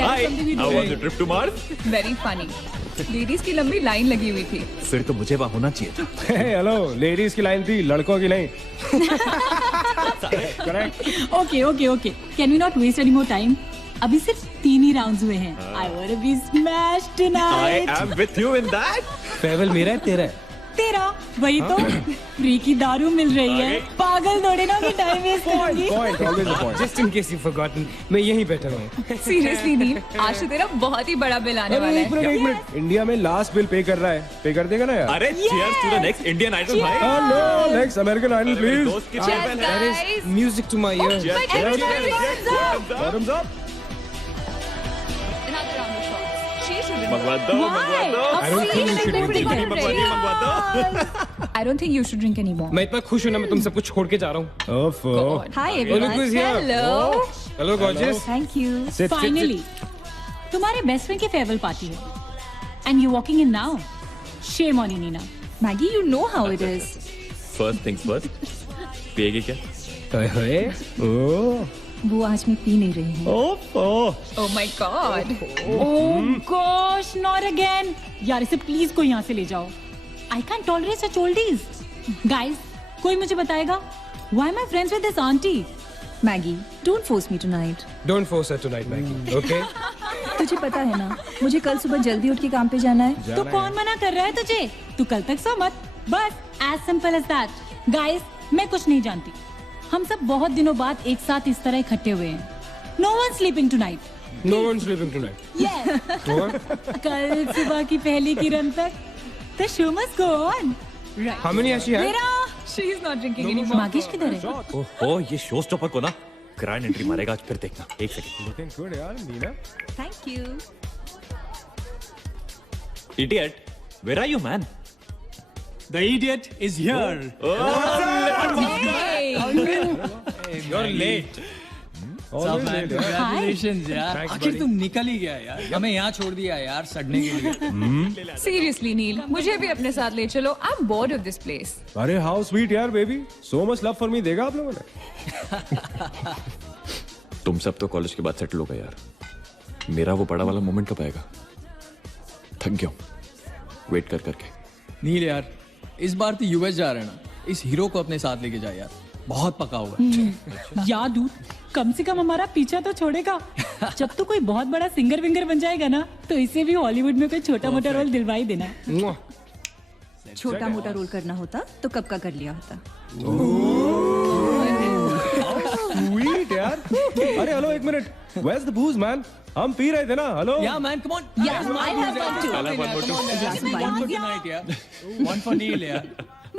Hi, how was the trip to Mars? Very funny. Ladies की लंबी line लगी हुई थी। फिर तो मुझे वहाँ होना चाहिए था। हेलो, लेडीज की लाइन थी, लड़कों की नहीं। Correct. Okay can we not waste any more time? अभी सिर्फ 3 ही राउंड्स हुए हैं। I want to be smashed I tonight. am with you in that. Farewell मेरा है, तेरा है। तेरा वही तो फ्री की दारू मिल रही है। पागल थोड़े ना मैं टाइम वेस्ट करूंगी। Point, always a point. Just in case you've forgotten, मैं यहीं बैठा हूँ। सीरियसली नील, आज तो तेरा बहुत ही बड़ा बिल आने वाला एक है। मिनट। इंडिया में लास्ट बिल पे कर रहा है, पे कर देगा ना यार? अरे cheers to the next Indian Idol भाई. हेलो, नेक्स्ट अमेरिकन आइडल मेरे प्लीज। दोस्त की Cheers, farewell है. guys. Music to my ears. Cheers, cheers, cheers, cheers. Bottoms up. Another round of shots. She should win. मंगवा दो, मंगवा दो. I don't think you should drink नहीं anymore. मंगवा दो. I don't think you should drink anymore. मैं इतना खुश हूँ ना, मैं तुम सबको छोड़ के जा रहा हूँ। ओफो। Hi Look everyone. who's here. Hello. Hello, gorgeous. Thank you. Sit, finally तुम्हारे बेस्ट फ्रेंड की फेयरवेल पार्टी है and you walking in now. Shame on you Nina. Maggie, you know how it is. First things first. पिएगी क्या? ओए, ओह, वो आज मैं P नहीं रही हूँ। ओह, Oh my God. Oh gosh, not again. यार इसे प्लीज कोई यहाँ से ले जाओ। I can tolerate such oldies. Guys, कोई मुझे बताएगा why am I friends with this aunty? Maggie, don't force me tonight. Don't force her tonight, Maggie. Okay? तुझे पता है ना, मुझे कल सुबह जल्दी उठ के काम पे जाना है। तो कौन मना कर रहा है तुझे? तू कल तक सो मत। बस as simple as that. Guys, मैं कुछ नहीं जानती। हम सब बहुत दिनों बाद एक साथ इस तरह इकट्ठे हुए हैं। No one sleeping tonight. No one's sleeping tonight. What? कल सुबह की पहली किरण तक the show must go on. Right. How many has she had? मेरा She is not drinking anymore. मागिश किधर है? ओहो, ये शो स्टॉपर को ना ग्रैंड एंट्री मारेगा आज, फिर देखना. एक सेकंड. Looking good, यार, Neena. Thank you. Idiot, where are you, man? The idiot is here. Hey. You're late. Always late, यार. Congratulations यार. Thanks, आखिर buddy. तुम निकल ही गया यार. हमें यहाँ छोड़ दिया यार सड़ने के लिए. Seriously, नील, मुझे भी अपने साथ ले चलो। I'm bored of this place. अरे how sweet यार, baby. So much love for me देगा आप लोगों ने? तुम सब तो कॉलेज के बाद सेटल हो गए यार. मेरा वो बड़ा वाला मोमेंट कब आएगा? थक गया हूँ वेट कर करके. नील यार, इस बार तो यूएस जा रहे हैं ना. इस हीरो को अपने साथ लेके जा यार. बहुत पका हुआ है. याद हूँ, कम से कम हमारा पीछा तो छोड़ेगा। जब तो कोई बहुत बड़ा सिंगर विंगर बन जाएगा ना, तो इसे भी हॉलीवुड में कोई छोटा मोटा रोल दिलवाई देना। Mwah. छोटा मोटा रोल करना होता तो कब का कर लिया होता। Sweet यार. अरे हेलो, एक minute. Where's the booze, man? हम पी रहे थे ना. Hello. Yeah man, come on. Yeah, I have one too. I'll have one more too. One for tonight यार. One for Neil यार. Hey,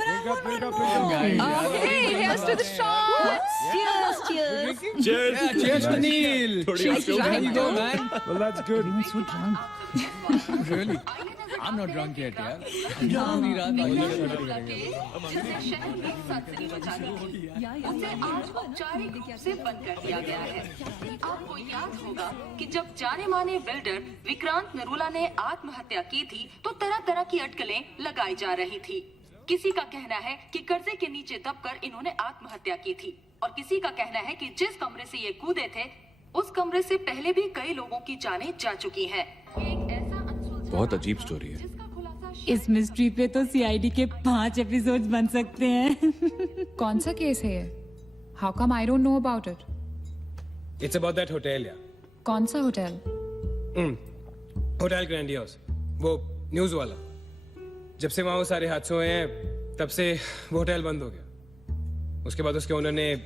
here's to the shots. Cheers, cheers. Cheers. Yeah, cheers to Neil. थोड़ी और पियो. There you go man. Well, that's good. Really? I'm not drunk yet यार. पूरी रात उसे आज औपचारिक रूप से बंद कर दिया गया है। आपको याद होगा कि जब जाने माने बिल्डर विक्रांत नरूला ने आत्महत्या की थी, तो तरह तरह की अटकलें लगाई जा रही थी। किसी का कहना है कि कर्जे के नीचे दबकर इन्होंने आत्महत्या की थी, और किसी का कहना है कि जिस कमरे से ये कूदे थे, उस कमरे से पहले भी कई लोगों की जानें जा चुकी हैं। एक ऐसा अनसुलझा बहुत अजीब स्टोरी है. जिसका खुलासा इस मिस्ट्री पे तो सीआईडी के 5 एपिसोड्स बन सकते हैं। कौन सा केस है ये? How come I don't know about it? It's about that hotel यार. कौन सा होटल? Hotel grandiose. वो न्यूज वाला. जब से वहाँ वो सारे हादसे हुए हैं, तब से वो होटल बंद हो गया. उसके बाद उसके ओनर ने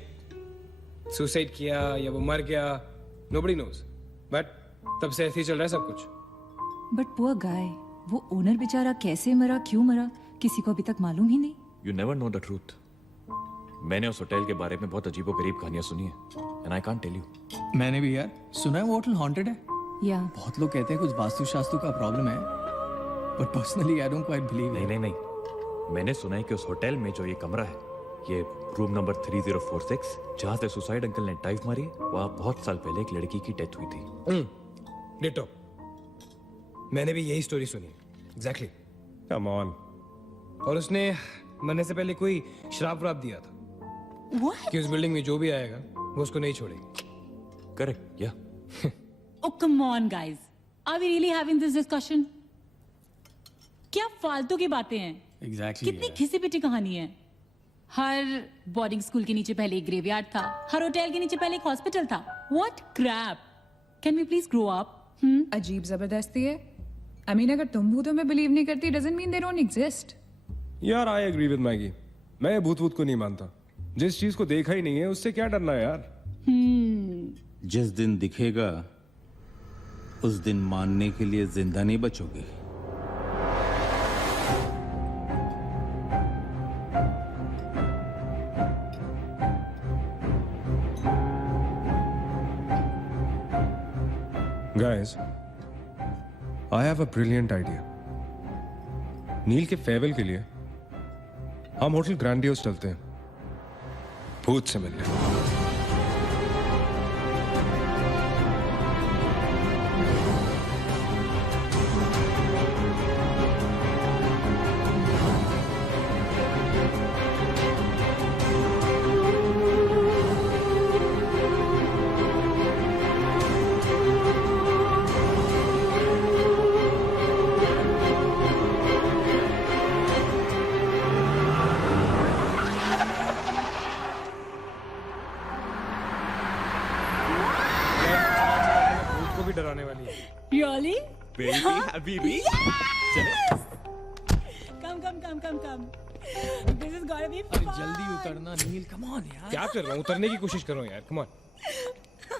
सुसाइड किया या वो मर गया, nobody knows. बट तब से ऐसे ही चल रहा है सब कुछ. बट पुअर गाय, वो ओनर बेचारा कैसे मरा, क्यों मरा, किसी को अभी तक मालूम ही नहीं। You never know the truth. मैंने उस होटल के बारे में बहुत अजीबोगरीब कहानियां सुनी है and I can't tell you. मैंने भी यार सुना है वो होटल हॉन्टेड है. या बहुत लोग कहते हैं कुछ वास्तुशास्त्र का प्रॉब्लम है, but personally I don't quite believe. नहीं. मैंने सुना है कि उस होटल में जो ये कमरा है, ये रूम नंबर 3046, जहाँ से सुसाइड अंकल ने डाइव मारी, वहाँ बहुत साल पहले एक लड़की की डेथ हुई थी. डिटो. मैंने भी यही स्टोरी सुनी. एग्जैक्टली. Come on. और उसने मरने से पहले कोई श्राप व्राप दिया था कि उस बिल्डिंग में जो भी आएगा वो उसको नहीं छोड़ेगी. करेक्ट या Oh, come on, guys. Are we really having this discussion? क्या फालतू की बातें हैं? एग्जैक्टली कितनी घिसी पिटी कहानी है। हर बोर्डिंग स्कूल के नीचे पहले एक ग्रेवयार्ड था, हर होटल के नीचे पहले एक हॉस्पिटल था। What crap? Can we please grow up? अजीब जबरदस्ती है। I mean, अगर तुम भूतों में बिलीव नहीं करती doesn't mean they don't exist. यार आई एग्री विद मैगी, मैं भूत भूत को नहीं मानता। जिस चीज को देखा ही नहीं है उससे क्या डरना है यार। जिस दिन दिखेगा उस दिन मानने के लिए जिंदा नहीं बचोगे। Guys, I have a brilliant idea. नील के फेयरवेल के लिए हम होटल ग्रैंडियोस चलते हैं, भूत से मिलने। भी डराने वाली है। Really? Baby, Habibi. Come. This is gonna be अरे fun. जल्दी उतरना नील, कम ऑन यार। क्या कर रहा हूँ, उतरने की कोशिश कर रहा हूँ यार। Come on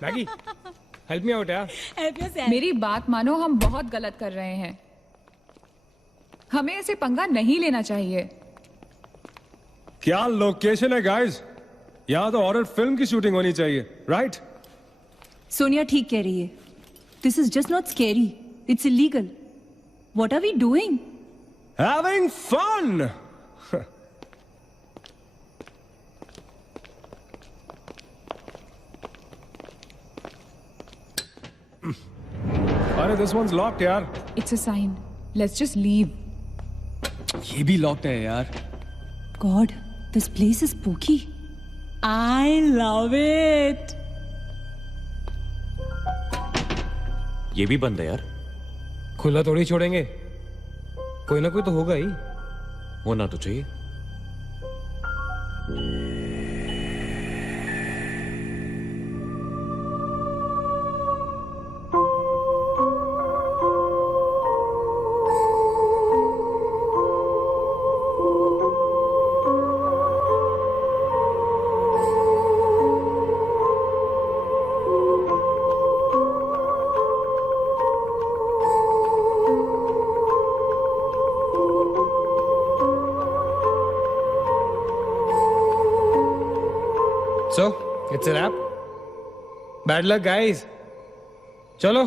Maggi, help me out यार। Help yourself. मेरी बात मानो, हम बहुत गलत कर रहे हैं। हमें ऐसे पंगा नहीं लेना चाहिए। क्या लोकेशन है गाइस, यहाँ तो हॉरर फिल्म की शूटिंग होनी चाहिए, राइट? सोनिया ठीक कह रही है। This is just not scary. It's illegal. What are we doing? Having fun. अरे this one's locked यार। It's a sign. Let's just leave. ये भी लॉक्ड है यार। God, this place is spooky. I love it. ये भी बंद है यार। खुला थोड़ी छोड़ेंगे, कोई ना कोई तो होगा ही। होना तो चाहिए। So, it's a wrap. Bad luck, guys. चलो,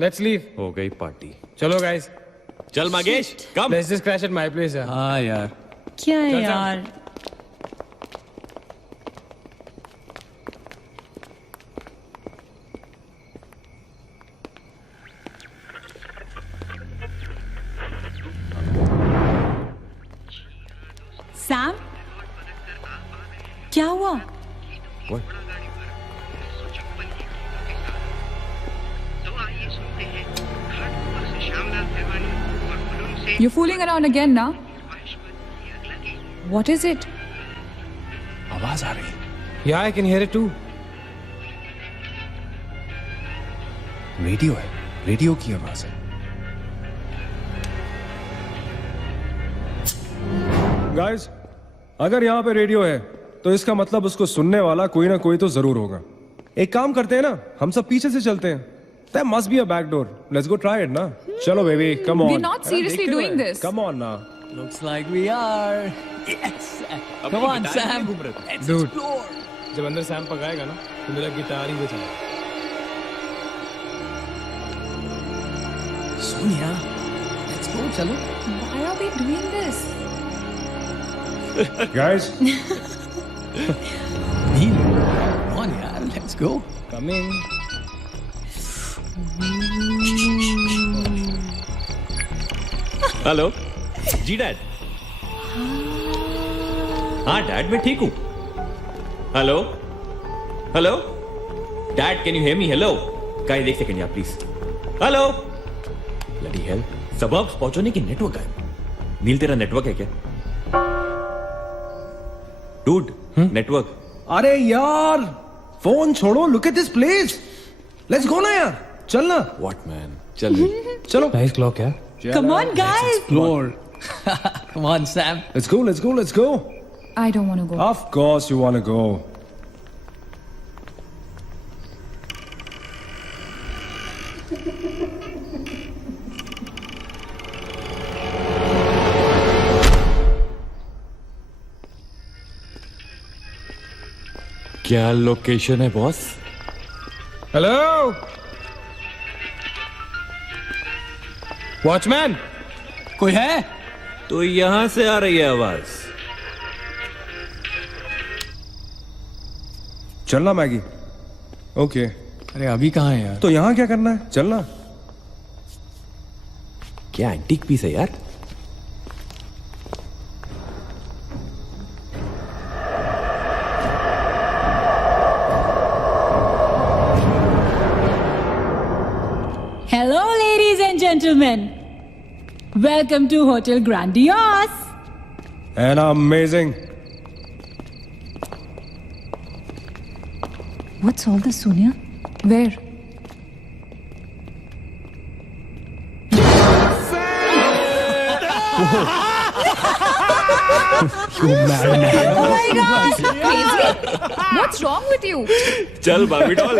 let's leave. हो गई पार्टी। चलो guys, चल मागेश, कम। let's just crash at my place यार। हाँ यार। क्या है चल, चल। यार? सैम, क्या हुआ? What? You're fooling around again now. What is it? आवाज आ रही। Yeah, I can hear it too. Radio है, रेडियो की आवाज है। Guys, अगर यहाँ पे रेडियो है तो इसका मतलब उसको सुनने वाला कोई ना कोई तो जरूर होगा। एक काम करते हैं ना, हम सब पीछे से चलते हैं। There must be a back door. Let's go try it ना। चलो baby, come on. We're not seriously doing this. Come on ना। Looks like we are. Yes. Come on, Sam. Let's Dude. explore. जब अंदर Sam पकाएगा ना तो मेरा guitar ही बचेगा। Sonia, let's go, चलो। Why are we doing this? Guys, nil, come on यार, let's go. come in. Hello जी डैड। हाँ डैड, मैं ठीक हूँ। Hello hello dad, can you hear me? Hello guys एक सेकंड यार प्लीज। हेलो ब्लडी हेल, सबब्स पहुंचने की नेटवर्क है। नील तेरा नेटवर्क है क्या? Dude network. अरे यार फोन छोड़ो, look at this place, let's go ना यार, चल ना। व्हाट मैन, चल चलो। नाइस क्लॉक है। Come on, guys. Explore. Come on, Sam. Let's go, let's go, let's go. I don't want to go. Of course you want to go. क्या location है boss? Hello watchman. कोई है? तो यहां से आ रही है आवाज। चलना मैगी। ओके अरे अभी कहाँ है यार? तो यहाँ क्या करना है, चलना। क्या एंटीक पीस है यार? Hello, ladies and gentlemen. Welcome to Hotel Grandiose. And amazing. What's all this, Sonia? Where? Oh my God! Crazy! What's wrong with you? चल बाबी doll.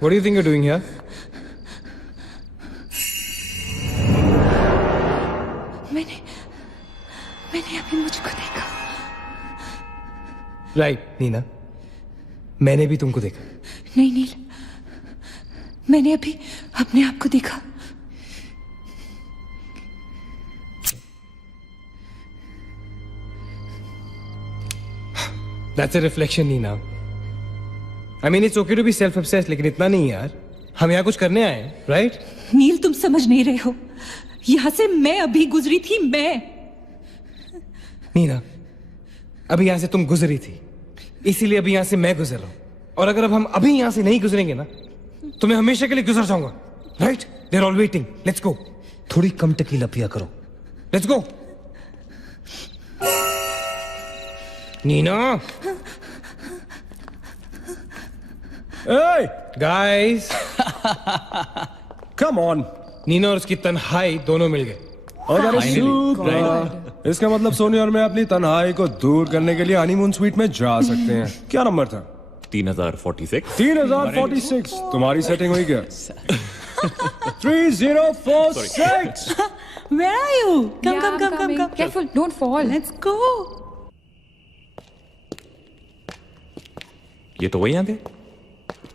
What do you think you're doing here? मैंने अभी मुझको देखा। Right Neena, मैंने भी तुमको देखा। नहीं नील, मैंने अभी अपने आप को देखा। That's a reflection, Neena. I mean, it's okay to be self-obsessed, लेकिन इतना नहीं यार। हम यहाँ कुछ करने आए हैं, right? नील तुम समझ नहीं रहे हो। यहाँ से मैं अभी गुजरी थी, मैं। नीना, अभी यहाँ से तुम गुजरी थी, इसीलिए अभी यहाँ से मैं गुजर रहा हूँ। और अगर अब हम अभी यहाँ से नहीं गुजरेंगे ना, तो मैं हमेशा के लिए गुजर जाऊंगा। Right? They're all waiting. Let's go. थोड़ी कम टकीला पिया करो। Let's go. Neena. Hey, Guys, come on. Neena और उसकी तन्हाई दोनों मिल गए। Oh, that is super. इसका मतलब सोनी और मैं अपनी तन्हाई को दूर करने के लिए हनीमून स्वीट में जा सकते हैं। क्या नंबर था? 3046। 3046। तुम्हारी सेटिंग हुई क्या? 3046। Where are you? Come. Careful, don't fall. Let's go. ये तो वही आ गए।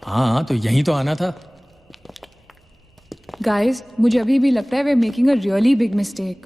हाँ तो यहीं तो आना था। Guys, मुझे अभी भी लगता है we're making a really big mistake.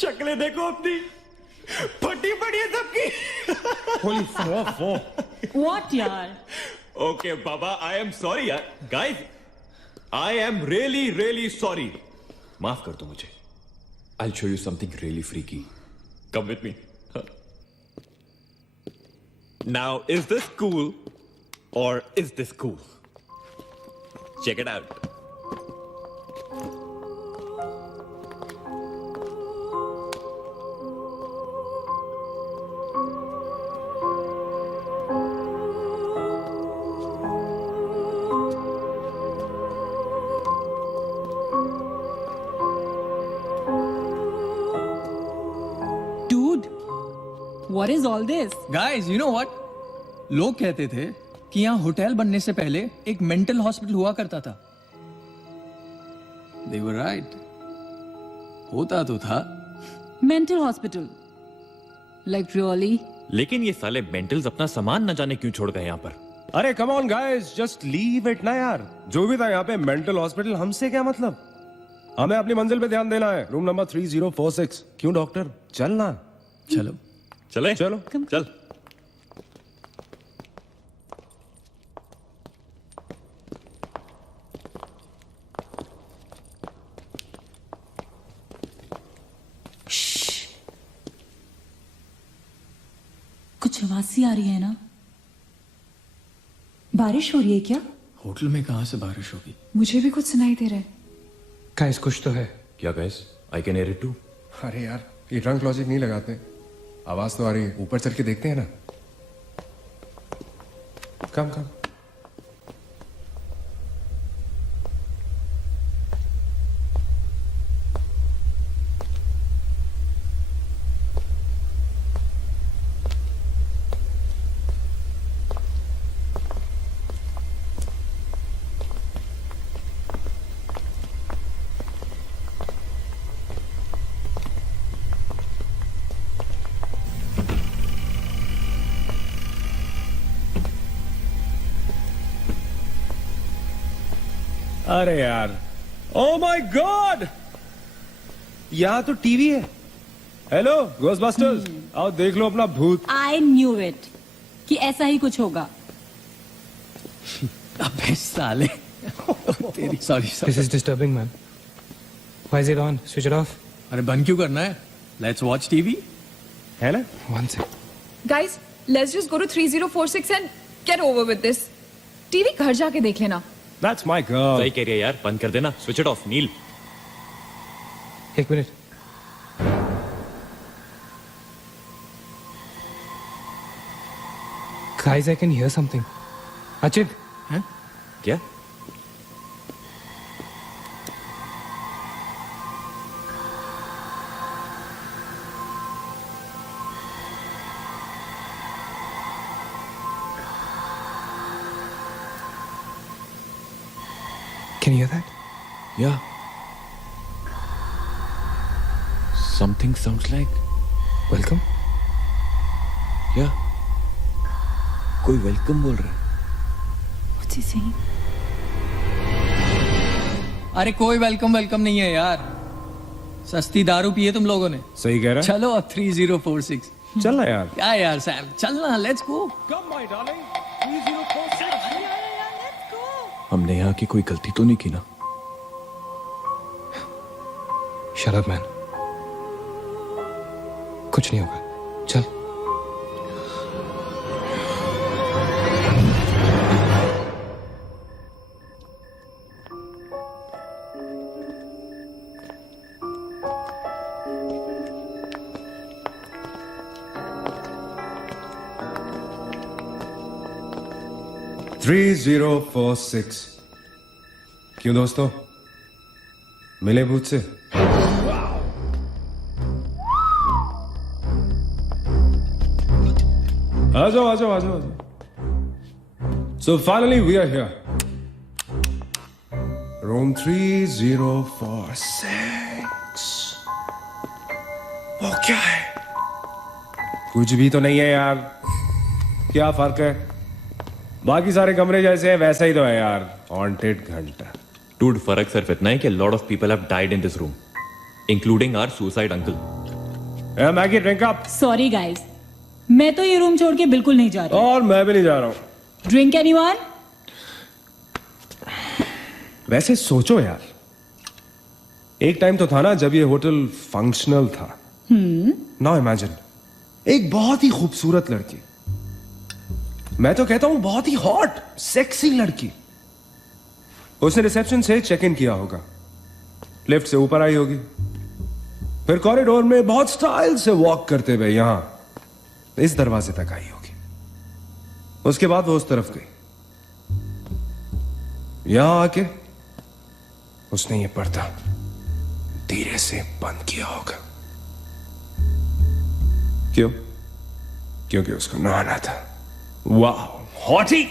शक्लें देखो अपनी, फटी पड़ी है सबकी। व्हाट यार? ओके बाबा, आई एम सॉरी यार। Guys, I am really really sorry. माफ कर दो मुझे। I show you something really freaky. Come with me. Now is this cool और is this cool? Check it out. Dude, what is all this? Guys, you know what? लोग कहते थे कि यहाँ होटल बनने से पहले एक मेंटल हॉस्पिटल हुआ करता था। They were right. होता तो था। Mental hospital. Like really? लेकिन ये साले मेंटल्स अपना सामान न जाने क्यों छोड़ गए यहाँ पर। अरे come on guys, just leave it ना यार। जो भी था यहाँ पे मेंटल हॉस्पिटल, हमसे क्या मतलब? हमें अपनी मंजिल पे ध्यान देना है। Room number 3046। क्यों डॉक्टर, चलना। चलो चले चलो चल। कुछ आवाज सी आ रही है ना? बारिश हो रही है क्या? होटल में कहाँ से बारिश होगी? मुझे भी कुछ सुनाई दे रहा है। गाइस कुछ तो है। क्या guys? I can hear it too. अरे यार, ये ड्रंक लॉजिक नहीं लगाते। आवाज तो आ रही है, ऊपर चल के देखते हैं ना। कम कम। अरे यार, ओ माय गॉड, यहाँ तो टीवी है। हेलो घोस्टबस्टर्स, आओ देख लो अपना भूत। I knew it कि ऐसा ही कुछ होगा। अबे साले। तेरी sorry This is disturbing, man. Why is it on? Switch it off. अरे बंद क्यों करना है? Let's watch TV. है ना? One sec. Guys, let's just go to 3046 and get over with this. TV घर जाके देख लेना। That's my girl. सही कह रही है यार, बंद कर देना। स्विच इट ऑफ नील। एक minute. Guys, I can hear something. Achit. हैं? क्या? Can you hear that? Yeah. Something sounds like. Welcome. Yeah. कोई वेलकम बोल रहा है। What's he saying? अरे कोई वेलकम नहीं है यार। सस्ती दारू पिए तुम लोगों ने। सही कह रहा है। चलो अब 3046। चल ना यार। क्या यार सैम, चलना, let's go. Come my darling, 3046। हमने यहाँ की कोई गलती तो नहीं की ना? Shut up, man. कुछ नहीं होगा। चल। थ्री 3046। क्यों दोस्तों, मिले भूत से? आ जाओ आ जाओ आ जाओ। So finally we are here. Room 3046. वो क्या है? कुछ भी तो नहीं है यार। क्या फर्क है? बाकी सारे कमरे जैसे है वैसा ही तो है यार। हॉन्टेड घंटा। डूड, फर्क सिर्फ इतना है कि lot of people have died in this room. including our suicide uncle. Maggi drink up. Sorry guys, मैं तो ये रूम छोड़ के बिल्कुल नहीं जा रही। और मैं भी नहीं जा रहा हूँ। Drink anyone? वैसे सोचो यार, एक टाइम तो था ना जब ये होटल फंक्शनल था। नाउ इमेजिन, एक बहुत ही खूबसूरत लड़की, मैं तो कहता हूं बहुत ही हॉट सेक्सी लड़की, उसने रिसेप्शन से चेक इन किया होगा, लिफ्ट से ऊपर आई होगी, फिर कॉरिडोर में बहुत स्टाइल से वॉक करते हुए यहां इस दरवाजे तक आई होगी। उसके बाद वो उस तरफ गई, यहां आके उसने ये पर्दा धीरे से बंद किया होगा। क्यों? क्योंकि उसको नहाना था। वाह, हॉटी!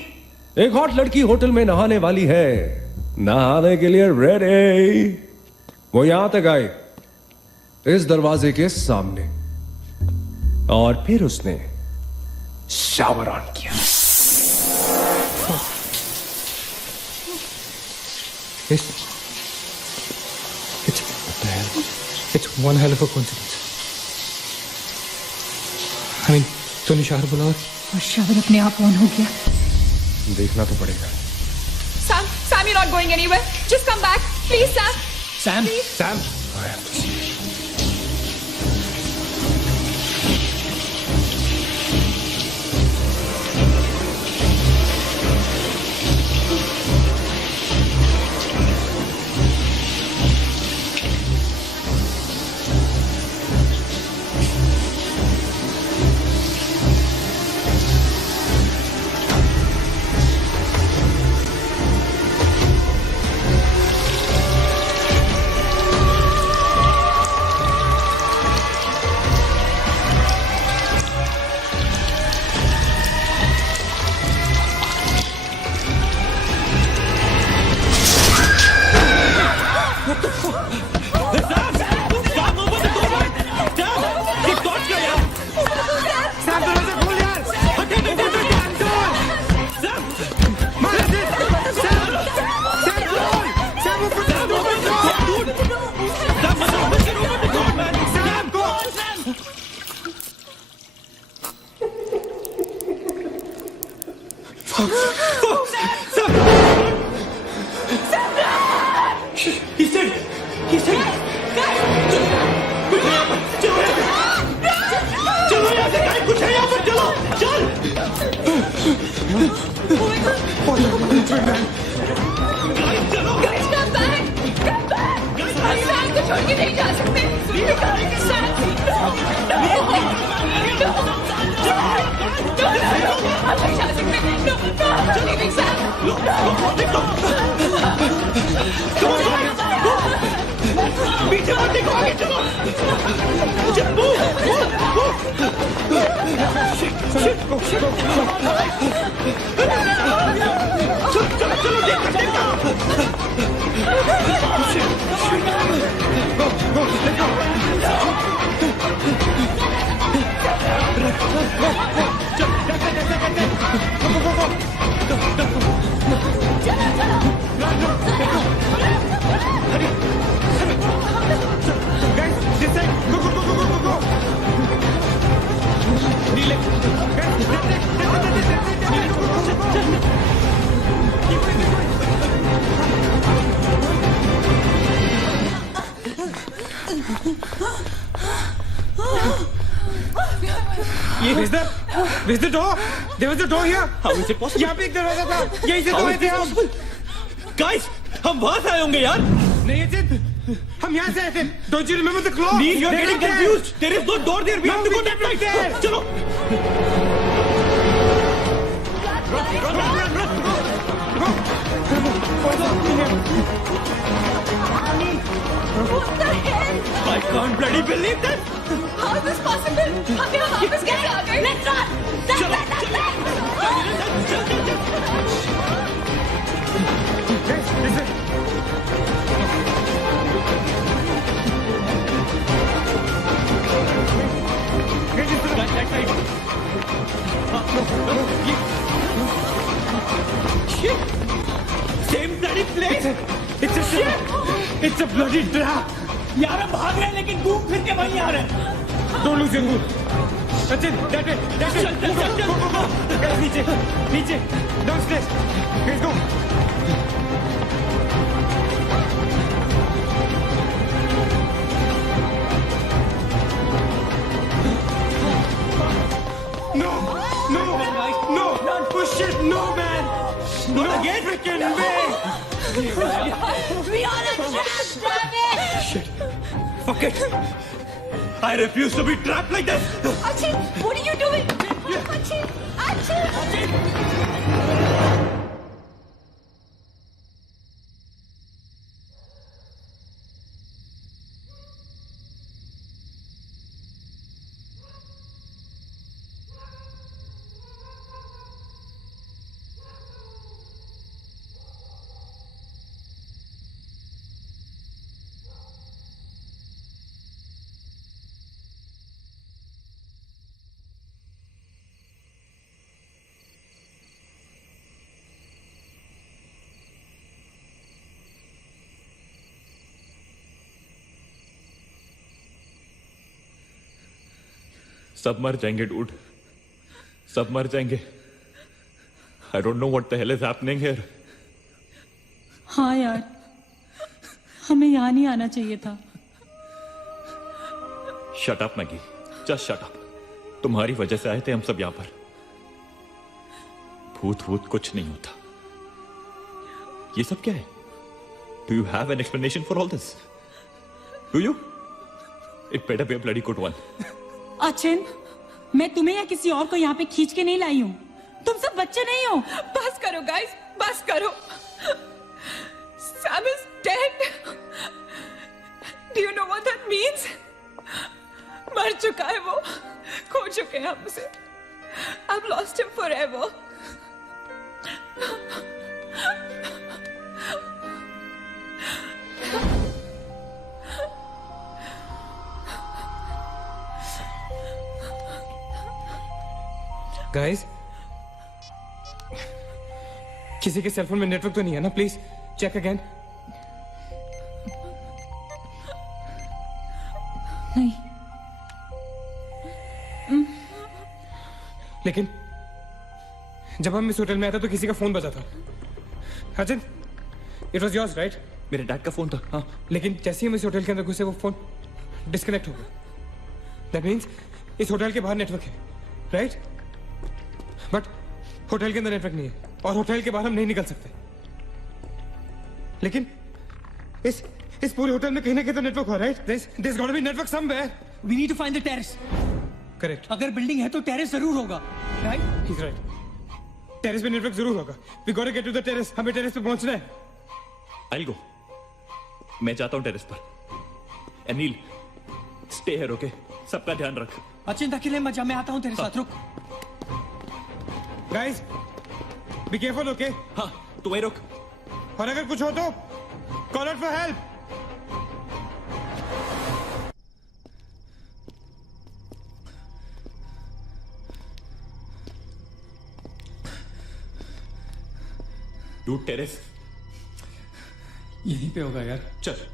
एक हॉट लड़की होटल में नहाने वाली है, नहाने के लिए रेडी। वो यहां तक आई, इस दरवाजे के सामने, और फिर उसने शावर ऑन किया। It's one hell of a coincidence. I mean, तूने शावर बोला और शावर अपने आप ऑन हो गया। देखना तो पड़ेगा। Sam, you're not going anywhere. Just come back, please, Sam. Sam? Please. Sam. I have to see. Is the door? There was a door here. How is it possible? यहाँ पे एक दरवाजा था, यहीं से तो आए थे हम। Guys, हम वहां से आए होंगे यार। नहीं अजित, हम यहाँ से आए थे। Don't you remember the claw? Neil, you're getting confused. There is no door there. We have to go that side. चलो। What the hell? I can't bloody believe that. How is this possible? हम यहाँ वापस कैसे आ गए? Let's run! Same bloody place. It's a bloody trap. यार हम भाग रहे हैं लेकिन घूम फिर के वहीं आ रहे हैं। Don't lose your cool. Sachin, that way. Go. Guys, नीचे. Downstairs. Guys, go. No. Push it. No, man. No again. Freaking way. We are a trap, damn it! Shit. Fuck it. I refuse to be trapped like this. Achin, what are you doing? Achin! सब मर जाएंगे dude, सब मर जाएंगे। I don't know what the hell is happening here. हाँ यार, हमें यहाँ नहीं आना चाहिए था। Shut up Maggi, just shut up. तुम्हारी वजह से आए थे हम सब यहाँ पर। भूत कुछ नहीं होता। ये सब क्या है? Do you have an explanation for all this? Do you? It better be a bloody good one. Achin, मैं तुम्हें या किसी और को यहाँ पे खींच के नहीं लाई हूँ। तुम सब बच्चे नहीं हो। बस करो गाइस, बस करो। Sam is dead. Do you know what that means? मर चुका है वो, खो चुके हैं हम उसे। I've lost him forever. Guys, किसी के सेलफोन में नेटवर्क तो नहीं है ना? Please check again. नहीं। लेकिन जब हम इस होटल में आए थे तो किसी का फोन बजा था। Achin, it was yours right? मेरे डैड का फोन था। हाँ, लेकिन जैसे ही हम इस होटल के अंदर घुसे वो फोन डिस्कनेक्ट हो गया। दैट मीन्स इस होटल के बाहर नेटवर्क है, राइट? बट होटल के अंदर नेटवर्क नहीं है और होटल के बाहर हम नहीं निकल सकते। लेकिन इस पूरे होटल में कहीं ना कहीं तो नेटवर्क हो, right? There's got to be network somewhere. We need to find the terrace. Correct. अगर बिल्डिंग है तो टेरेस जरूर होगा, right? He's right. टेरेस पे नेटवर्क जरूर होगा। We got to get to the terrace. हमें टेरेस पे पहुंचना है। I'll go. मैं जाता हूँ टेरेस पर। Anil, stay here, okay? सबका ध्यान रख। अचिंता अकेले मत जा, मैं आता हूँ तेरे साथ, रुक। Guys, be careful, okay? हाँ, तू वहीं रुक। और अगर कुछ हो तो call out for help. Dude, terrace यहीं पे होगा यार। चल।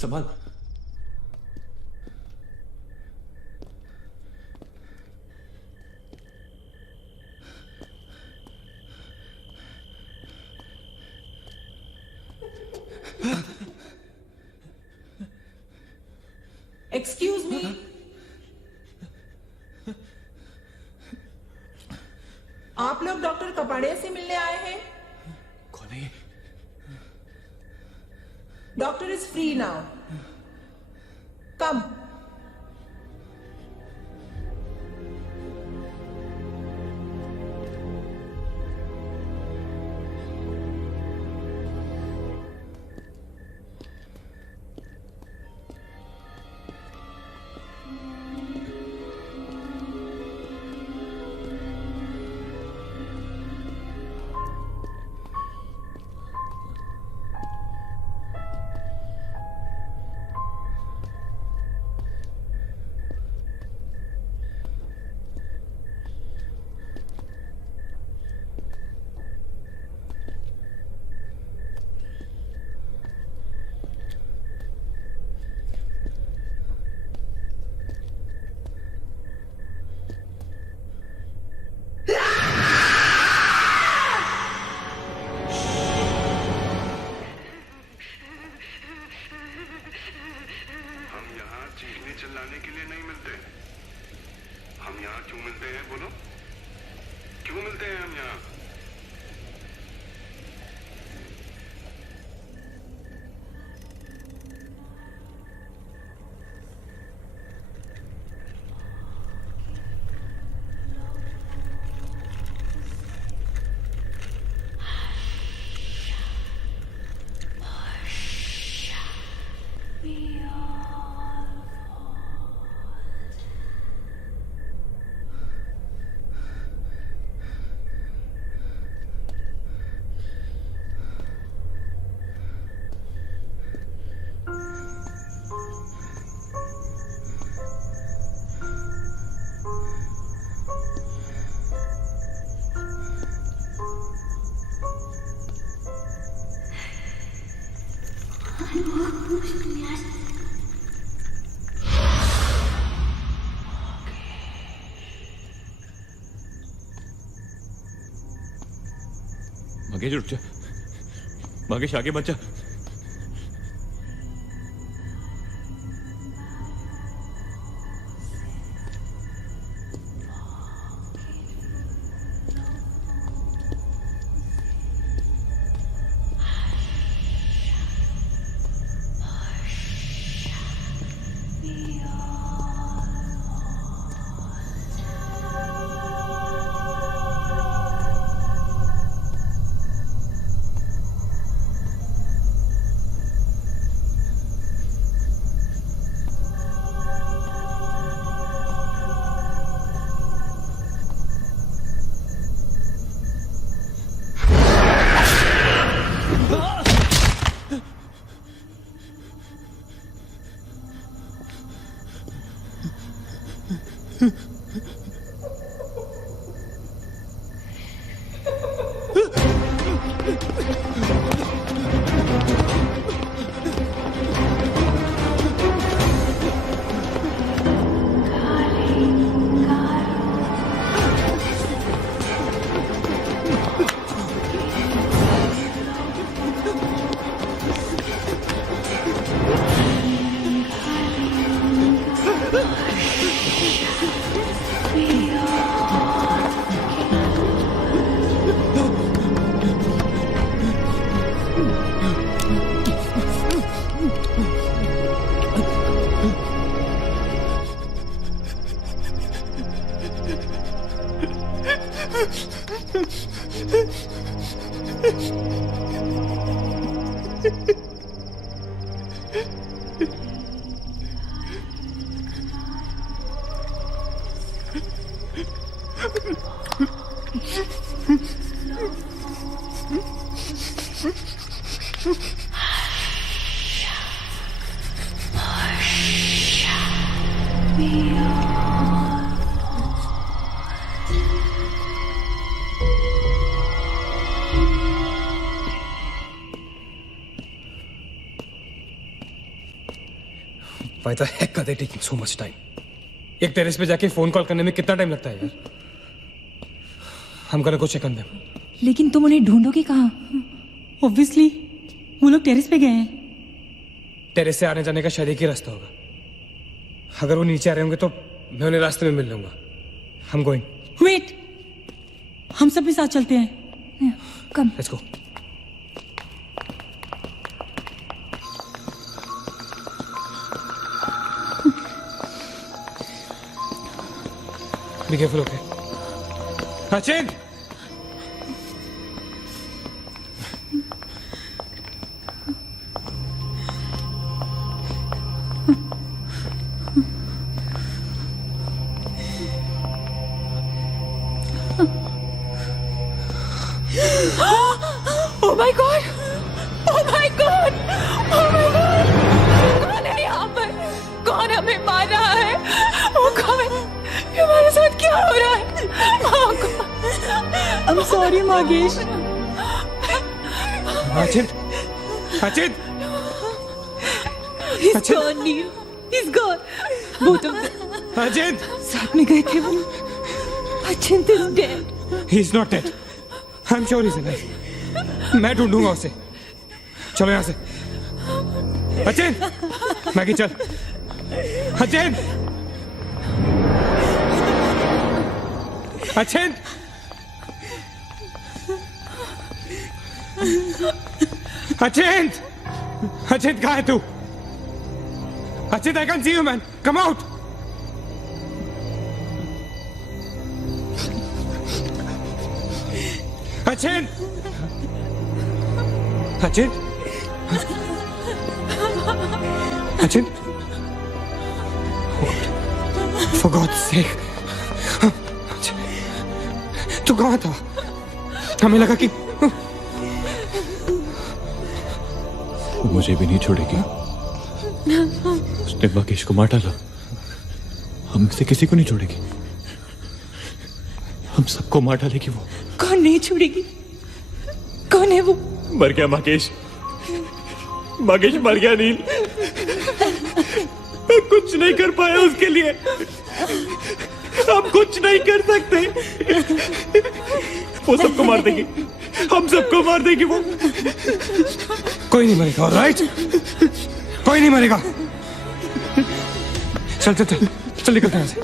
संभाल। Excuse me. आप लोग डॉक्टर कपाड़े से मिलने आए हैं? कौन है? Doctor is free now. Come. चिल्लाने के लिए नहीं मिलते। हम यहाँ क्यों मिलते हैं बोलो? क्यों मिलते हैं हम यहाँ? मगेश रुक जा, मगेश आगे मत जा। Why the heck are they taking so much time? एक टेरेस पे जाके फोन कॉल करने में कितना टाइम लगता है यार? I'm gonna go check on them. लेकिन तुम उन्हें ढूंढोगे कहाँ? ऑब्वियसली वो लोग टेरेस पे गए हैं। टेरेस से आने जाने का शायद एक ही रास्ता होगा। अगर वो नीचे आ रहे होंगे तो मैं उन्हें रास्ते में मिल लूंगा। I'm going. वेट, हम सब भी साथ चलते हैं। कम। Let's go. Be careful, okay? Sachin! Oh my God! Oh my God! Oh my God! कौन है यहाँ पर? कौन हमें मार रहा है? वो कौन? हमारे साथ क्या हो रहा है? I'm sorry, Magesh. Sachin! He's gone, Neil. He's gone. Both of them. Sachin! साथ में गए थे वो. Sachin is dead. He's not dead. I'm sure he's alive. मैं ढूंढूंगा उसे. चलो यहाँ से. Sachin! मैगी चल. अचिंत! अचिंत! अचिंत! अचिंत कहाँ है तू? अचिंत, I can't see you, man. Come out! अचिंत! अचिंत! अचिंत! For God's sake! तू कहाँ था? हमें लगा कि मुझे भी नहीं छोड़ेगी। उसने मकेश को मार डाला। हम से किसी को नहीं छोड़ेगी। हम सबको मार डालेगी वो। कौन नहीं छोड़ेगी? कौन है वो? मर गया मकेश। मकेश मर गया नील। मैं कुछ नहीं कर पाया उसके लिए। हम कुछ नहीं कर सकते। वो सबको मार देगी। हम सबको मार देगी वो। कोई नहीं मरेगा, ऑलराइट? कोई नहीं मरेगा। चल चल चल चल निकलते हैं यहाँ से।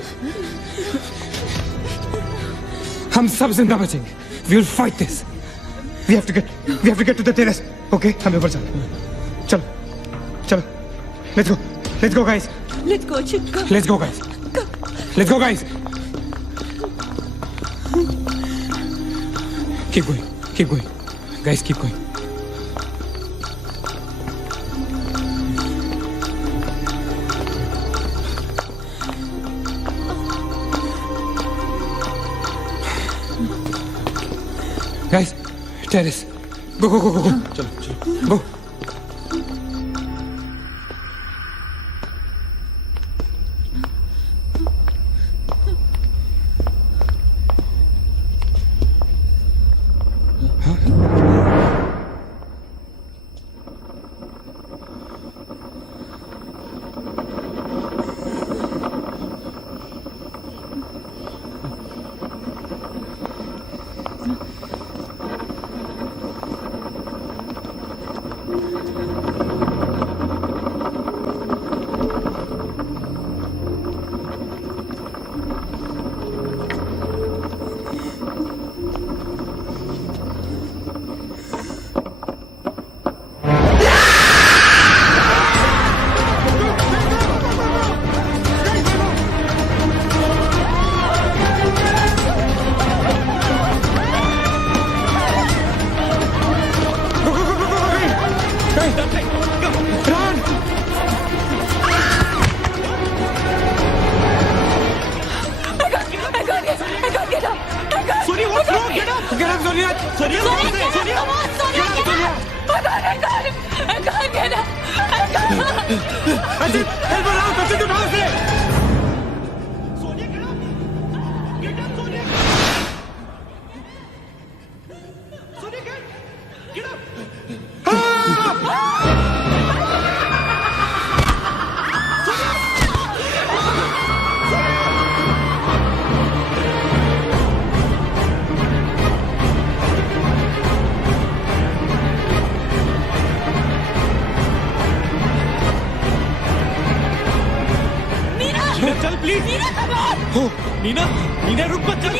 हम सब जिंदा बचेंगे। We will fight this. We have to get to the terrace. Okay? हमें ऊपर चलो। चलो चलो। Let's go guys. Let's go, Chitka. Let's go guys. Let's go guys. Keep going. Guys, keep going. Guys, terrace. Go. चलो. Go. Neena रुक मत चल।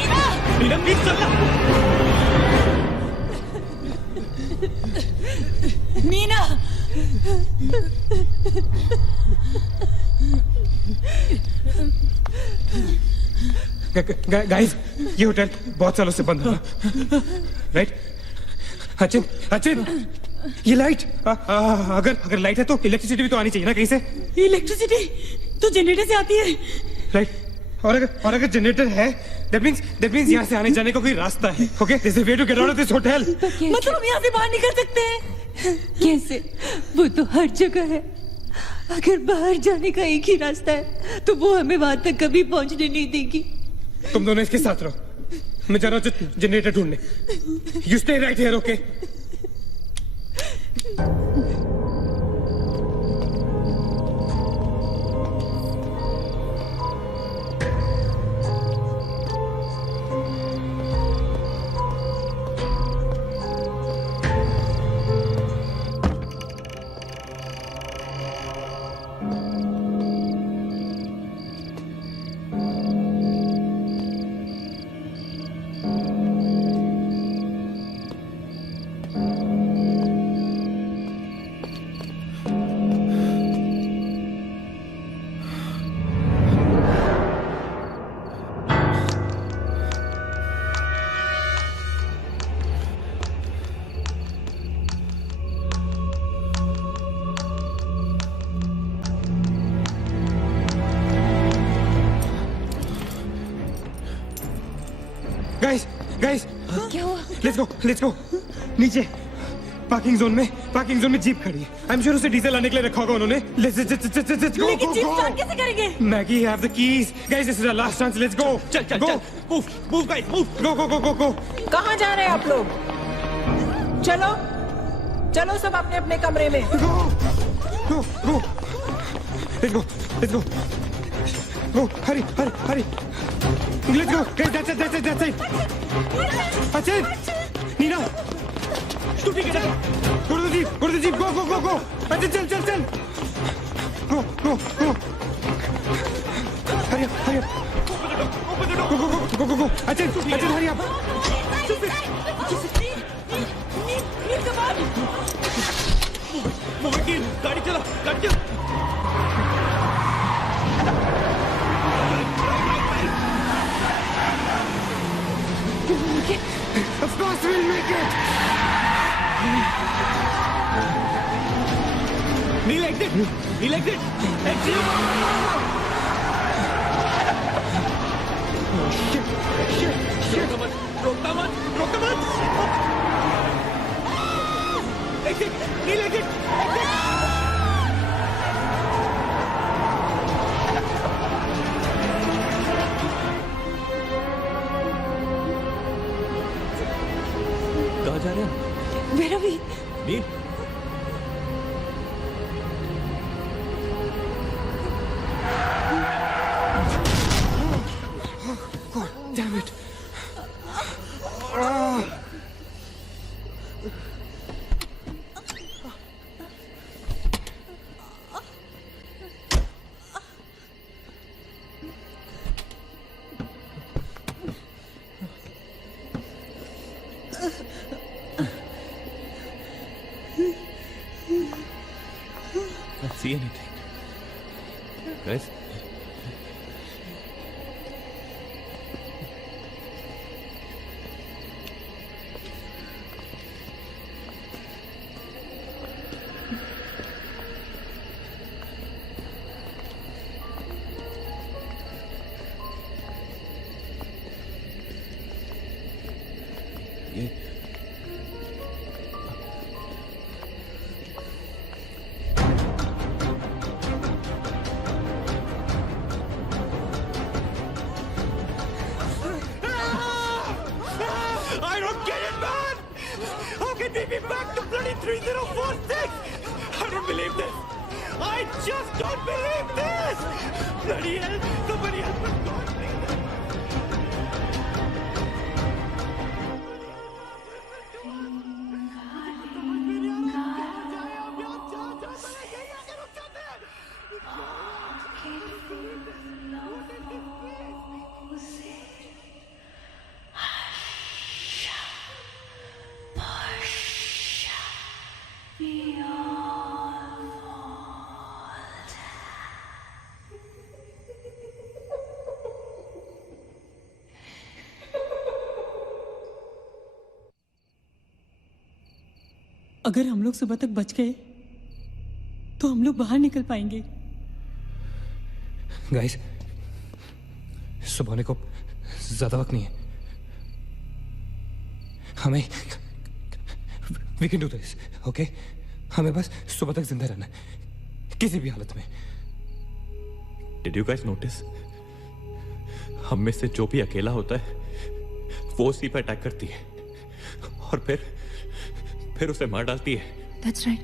Neena please चल। मीना गाइस, ये होटल बहुत सालों से बंद है, राइट? अचिंत, ये लाइट अगर लाइट है तो इलेक्ट्रिसिटी भी तो आनी चाहिए ना कहीं से। इलेक्ट्रिसिटी तो जनरेटर से आती है, राइट? और अगर जनरेटर है that means यहाँ से आने जाने का कोई रास्ता है। Okay, there's a way to get out of this hotel. मतलब हम यहाँ से बाहर निकल सकते हैं? कैसे? वो तो हर जगह है। अगर बाहर जाने का एक ही रास्ता है तो वो हमें वहां तक कभी पहुंचने नहीं देगी। तुम दोनों इसके साथ रहो, मैं जा रहा हूँ जनरेटर ढूंढने। You stay right here, okay? Guys क्या हुआ? लेट्स गो नीचे पार्किंग जोन में जीप खड़ी है। आई एम श्योर उसे डीजल लाने के लिए रखा होगा उन्होंने। Let's go. लेकिन जीप स्टार्ट कैसे करेंगे? Maggie have the keys. Guys this is our last chance. Let's go. चल मूव गाइस मूव। गो। कहाँ जा रहे हैं आप लोग? चलो सब अपने अपने कमरे में। Go. Let's go. Hurry. Let's go. Guys that's it. अच्छा नीना तू ठीक है? go to the jeep go। अच्छा चल go hurry up go अच्छा hurry up गाड़ी चला of course we'll make it Kneel exit exit shit रोकता मत exit kneel exit कहाँ जा रहे हैं? मेरा भी नील damn it Can't see anything. Guys? I don't get it, man! How can we be back to bloody 3046? I don't believe this! I just don't believe this! Bloody hell! Somebody help us, God! अगर हम लोग सुबह तक बच गए तो हम लोग बाहर निकल पाएंगे। गाइस सुबह होने को ज्यादा वक्त नहीं है। हमें we can do this okay. हमें बस सुबह तक जिंदा रहना है किसी भी हालत में। Did you guys notice? हम में से जो भी अकेला होता है वो उसी पर अटैक करती है और फिर उसे मार डालती है। That's right.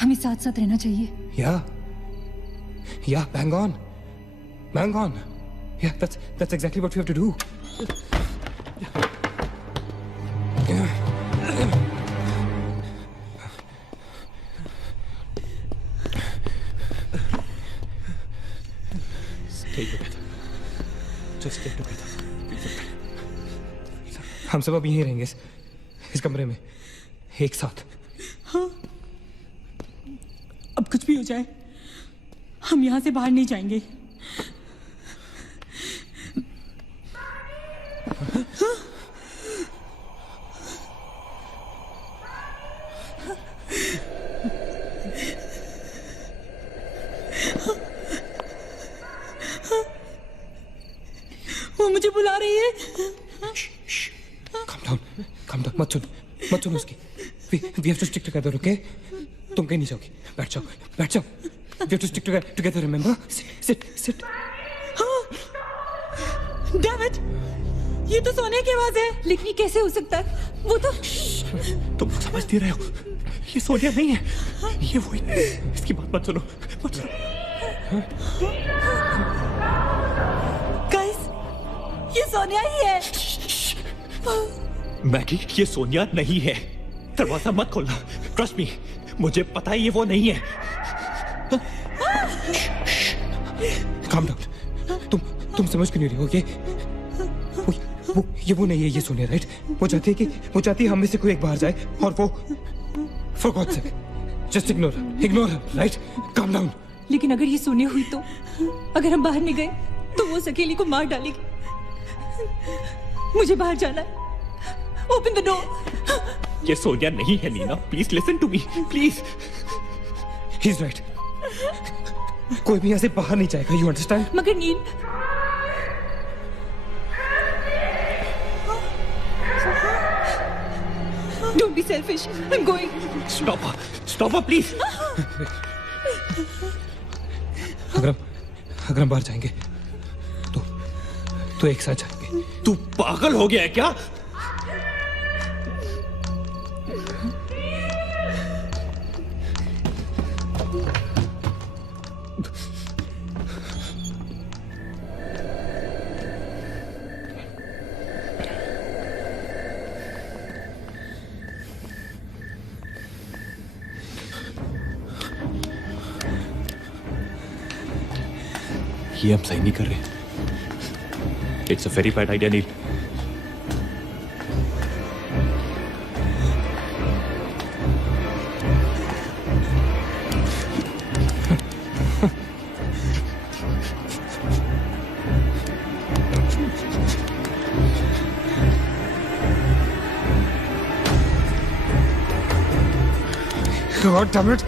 हमें साथ साथ रहना चाहिए। Yeah, bang on. Yeah, that's exactly what we have to do. Stay together. Just stay together. हम सब अभी यहीं रहेंगे इस कमरे में एक साथ। हाँ, अब कुछ भी हो जाए हम यहाँ से बाहर नहीं जाएंगे। वो मुझे बुला रही है। काम डाउन, मत सुन उसकी। We have to stick together, okay? तुम कहीं नहीं जाओगी, बैठ जाओ। We have to stick together, remember? Sit. David, ये तो सोनिया की आवाज है। लेकिन ये कैसे हो सकता है? वो तो तुम समझ नहीं रहे हो, ये सोनिया नहीं है, ये वही। इसकी बात मत सुनो। गाइस, ये सोनिया ही है। मैगी, ये सोनिया नहीं है। दरवाजा मत खोलना, ट्रस्ट मी, मुझे पता है ये वो नहीं है। Calm down. तुम समझ क्यों नहीं रही हो? ये वो नहीं है, ये सोनिया, राइट? वो चाहती है हम में से कोई एक बाहर जाए, और वो for God's sake, just ignore her, right? Calm down. लेकिन अगर ये सोनिया हुई तो, अगर हम बाहर नहीं गए तो वो सकेली को मार डालेगी। मुझे बाहर जाना है। Open the door. ये सोनिया नहीं है Nina, please listen to me, please. He's right. कोई भी यहाँ से बाहर नहीं जाएगा, you understand? मगर नील, don't be selfish. I'm going. Stop her, please. अगर हम बाहर जाएंगे तो एक साथ जाएंगे। तू पागल हो गया है क्या? ये हम सही नहीं कर रहे। It's a very bad idea Neil. God damn it.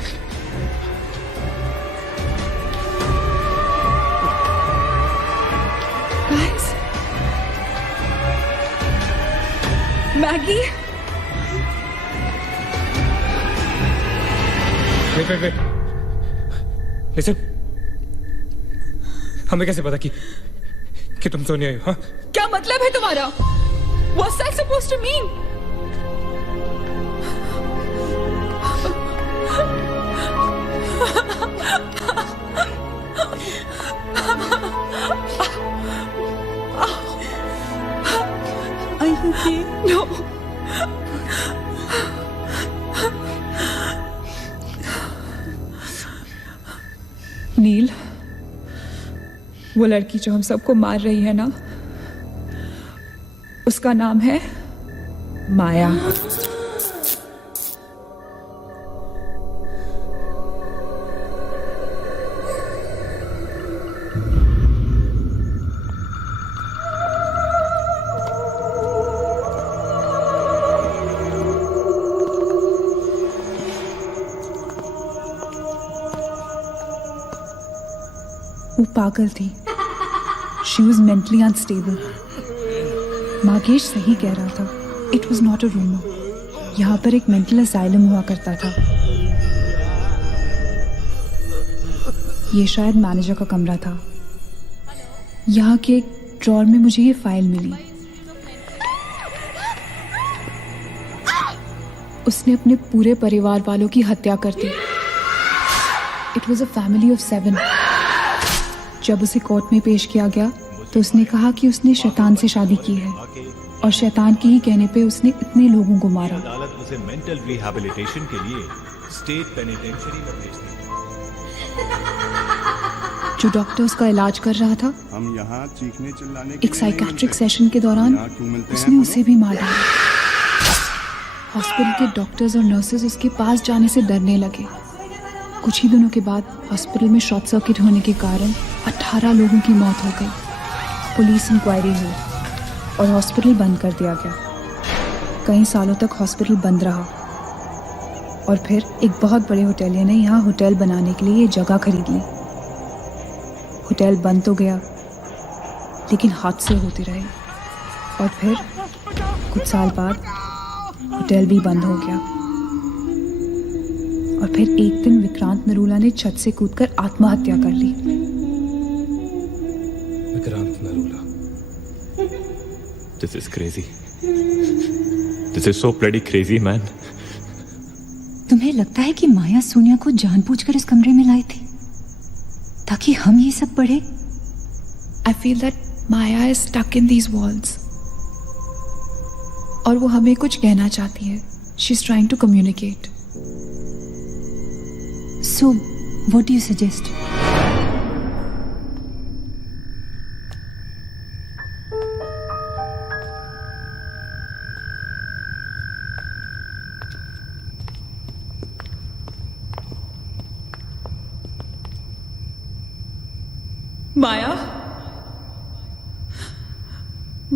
Guys. Maggie. Wait. Listen. हमें कैसे पता कि तुम सोनिया हो? हाँ? क्या मतलब है तुम्हारा? What's that supposed to mean? Are you okay? No. नील, वो लड़की जो हम सबको मार रही है ना, उसका नाम है माया। वो पागल थी। She was mentally unstable. Magesh सही कह रहा था। It was not a rumour. यहाँ पर एक मेंटल असाइलम हुआ करता था। ये शायद मैनेजर का कमरा था। यहाँ के एक ड्रॉर में मुझे ये फाइल मिली। उसने अपने पूरे परिवार वालों की हत्या कर दी। It was a family of 7। जब उसे कोर्ट में पेश किया गया तो उसने कहा कि उसने शैतान से शादी की है और शैतान के ही कहने पे उसने इतने लोगों को मारा। अदालत उसे मेंटल रिहैबिलिटेशन के लिए स्टेट पेनिटेंशियरी में भेज दी। जो डॉक्टर उसका इलाज कर रहा था, हम यहाँ चीखने चिल्लाने एक साइकेट्रिक सेशन के दौरान उसने उसे भी मार डाला। हॉस्पिटल के डॉक्टर्स और नर्सेज उसके पास जाने से डरने लगे। कुछ ही दिनों के बाद हॉस्पिटल में शॉर्ट सर्किट होने के कारण 18 लोगों की मौत हो गई। पुलिस इंक्वायरी हुई और हॉस्पिटल बंद कर दिया गया। कई सालों तक हॉस्पिटल बंद रहा और फिर एक बहुत बड़े होटलियर ने यहाँ होटल बनाने के लिए ये जगह खरीद ली। होटल बंद तो गया लेकिन हादसे होते रहे और फिर कुछ साल बाद होटल भी बंद हो गया। और फिर एक दिन विक्रांत नरूला ने छत से कूदकर आत्महत्या कर ली। Vikrant Narula. This is crazy. This is so bloody crazy, man. तुम्हें लगता है कि माया सोनिया को जानबूझकर इस कमरे में लाई थी ताकि हम ये सब पढ़े? I feel that Maya is stuck in these walls. और वो हमें कुछ कहना चाहती है। She's trying to communicate. So, what do you suggest? माया,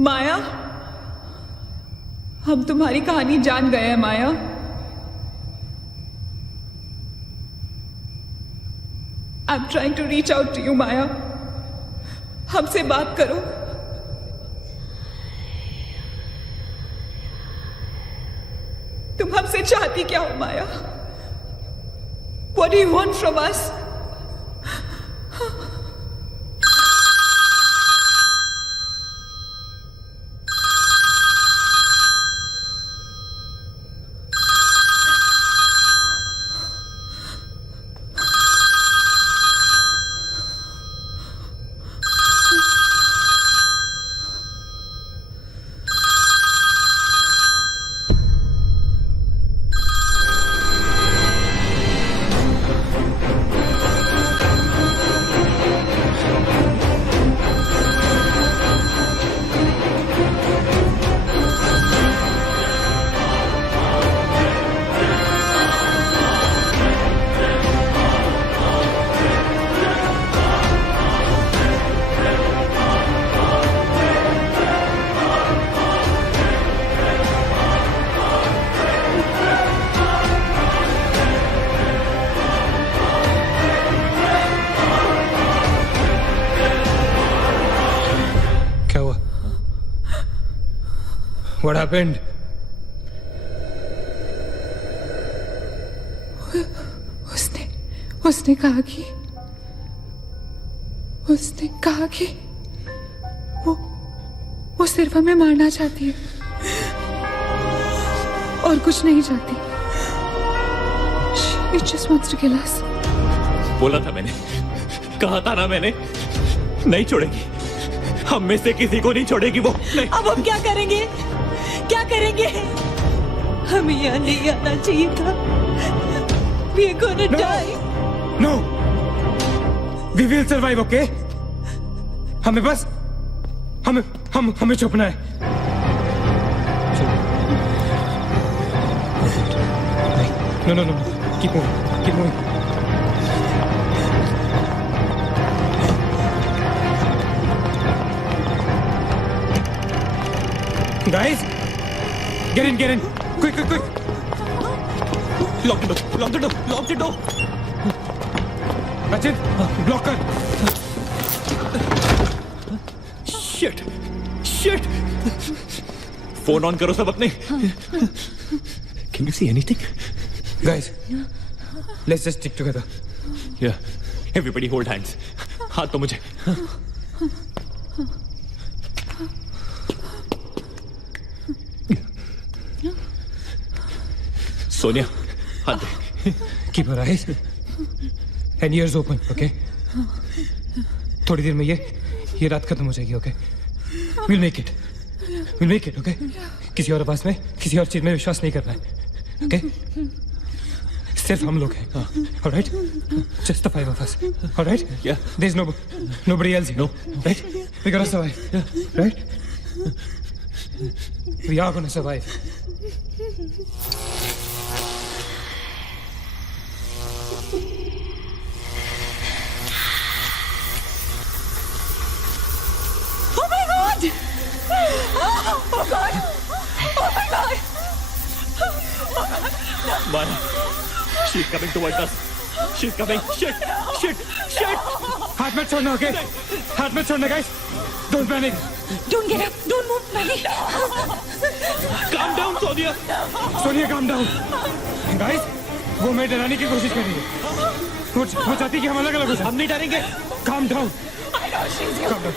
माया, हम तुम्हारी कहानी जान गए हैं माया। I'm trying to reach out to you, माया। हमसे बात करो। तुम हमसे चाहती क्या हो माया? What do you want from us? What happened? उसने कहा कि वो सिर्फ हमें मारना चाहती है और कुछ नहीं चाहती। She just wants to kill us. बोला था मैंने, कहा था ना मैंने, नहीं छोड़ेगी, हम में से किसी को नहीं छोड़ेगी वो। नहीं। अब हम क्या करेंगे? क्या करेंगे? हमें यहाँ नहीं आना चाहिए था। We are gonna die. No. We will survive, okay? हमें बस हमें छुपना है। No. Keep moving. Guys, get in. Quick. Lock the door. Rachit, block कर. Shit. फोन ऑन करो सब अपने. Can you see anything? Guys, let's just stick together. Yeah. Everybody hold hands. हाथ तो मुझे. सोनिया, हाथ दे. Keep your eyes and ears open, okay? थोड़ी देर में ये रात खत्म हो जाएगी, okay? We'll make it, okay? किसी और आवाज में, किसी और चीज में विश्वास नहीं करना है, okay? सिर्फ हम लोग हैं, all right? Just the 5 of us, all right? Yeah. There's nobody else here, no, right? We gotta survive, right? We are gonna survive. Oh my God! Oh God! Oh my God! Maya, she's coming towards us. She's coming. Shit! हाथ मत छोड़ना, okay? हाथ मत छोड़ना, guys. Don't panic. Don't get up. Don't move, Maggie. Calm down, Sonia. Sonia, calm down. Guys, वो मैं डराने की कोशिश कर रही है। वो चाहती है कि हम अलग अलग हो जाएं। हम नहीं डरेंगे। Calm down. I know she's here. Calm down.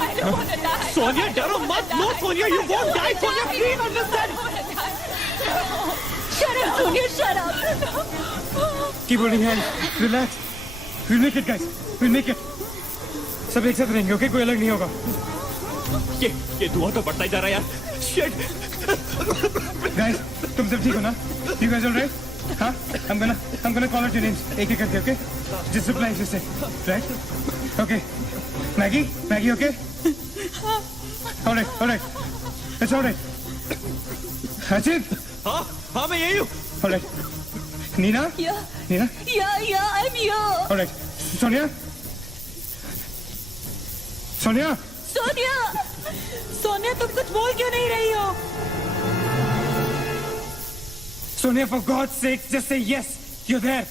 I don't want to die. Sonia, डरो मत. No, Sonia, you won't die. Sonia, please understand. Shut up, Sonia. Shut up. Keep holding hands. Relax. We'll make it, guys. We'll make it. सब एक साथ रहेंगे, okay? कोई अलग नहीं होगा। ये धुआं तो बढ़ता ही जा रहा है यार। Shit. Guys, तुम सब ठीक हो ना? You guys all right? हाँ? I'm gonna call out your names एक एक करके, okay? Just reply just say, right? Okay. Maggie, okay? All right. It's all right. Achit? हाँ मैं यही हूँ। All right. Nina? Yeah. Nina? Yeah, I'm here. All right. Sonia? Sonia, तुम कुछ बोल क्यों नहीं रही हो? Sonia, for God's sake, just say yes. You're there.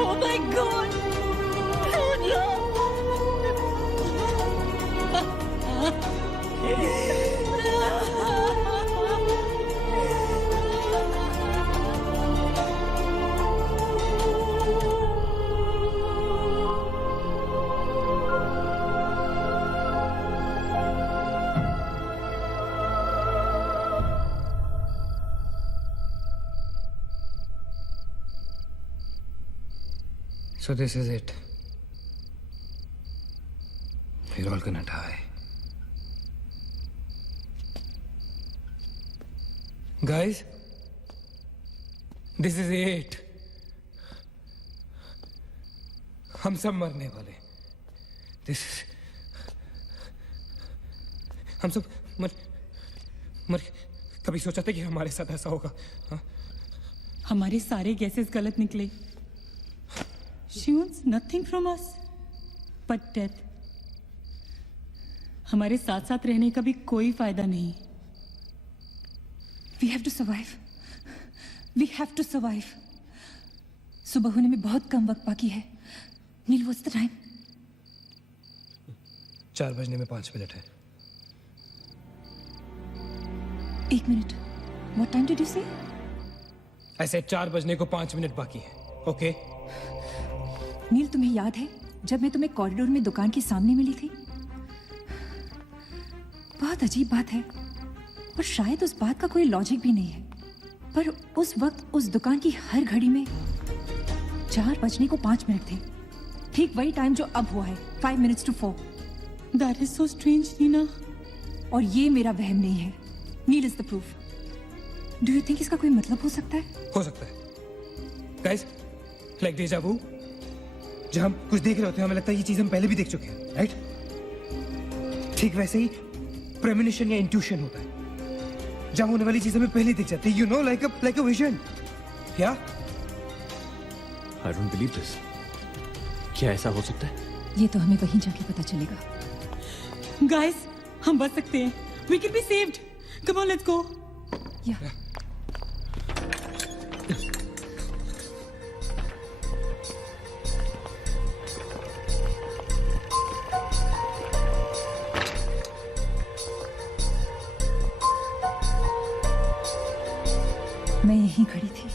Oh my God! So this is it. We're all gonna die. Guys, this is it. हम सब मरने वाले. This is. हम सब मर कभी सोचा था कि हमारे साथ ऐसा होगा? हाँ? हमारे सारे गैसेस गलत निकले। She wants nothing from us but death. हमारे साथ साथ रहने का भी कोई फायदा नहीं। We have to survive. We have to survive. सुबह होने में बहुत कम वक्त बाकी है। नील, what's the time? 4 बजने में 5 मिनट है। 1 minute. What time did you say? ऐसे 4 बजने को 5 मिनट बाकी है, ओके? नील, तुम्हें याद है जब मैं तुम्हें कॉरिडोर में दुकान के सामने मिली थी? बहुत अजीब बात है और शायद उस बात का कोई लॉजिक भी नहीं है, पर उस वक्त उस दुकान की हर घड़ी में 4 बजने को 5 मिनट थे। ठीक वही टाइम जो अब हुआ है, 5 minutes to 4. That is so strange, Neena. और ये मेरा वहम नहीं है। Neel is the proof. Do you think इसका कोई मतलब हो सकता है? हो सकता है। गाइस, लाइक डेजा वू, जब हम कुछ देख रहे होते हैं हमें लगता है ये चीज हम पहले भी देख चुके हैं, राइट? ठीक वैसे ही प्रेमोनिशन या इंट्यूशन होता है, जब होने वाली चीज हमें पहले दिख जाती है, you know, like a vision. या I don't believe this. क्या ऐसा हो सकता है? ये तो हमें वहीं जाके पता चलेगा। गाइस, हम बच सकते हैं। We can be saved. Come on, let's go. Yeah. मैं यहीं खड़ी थी।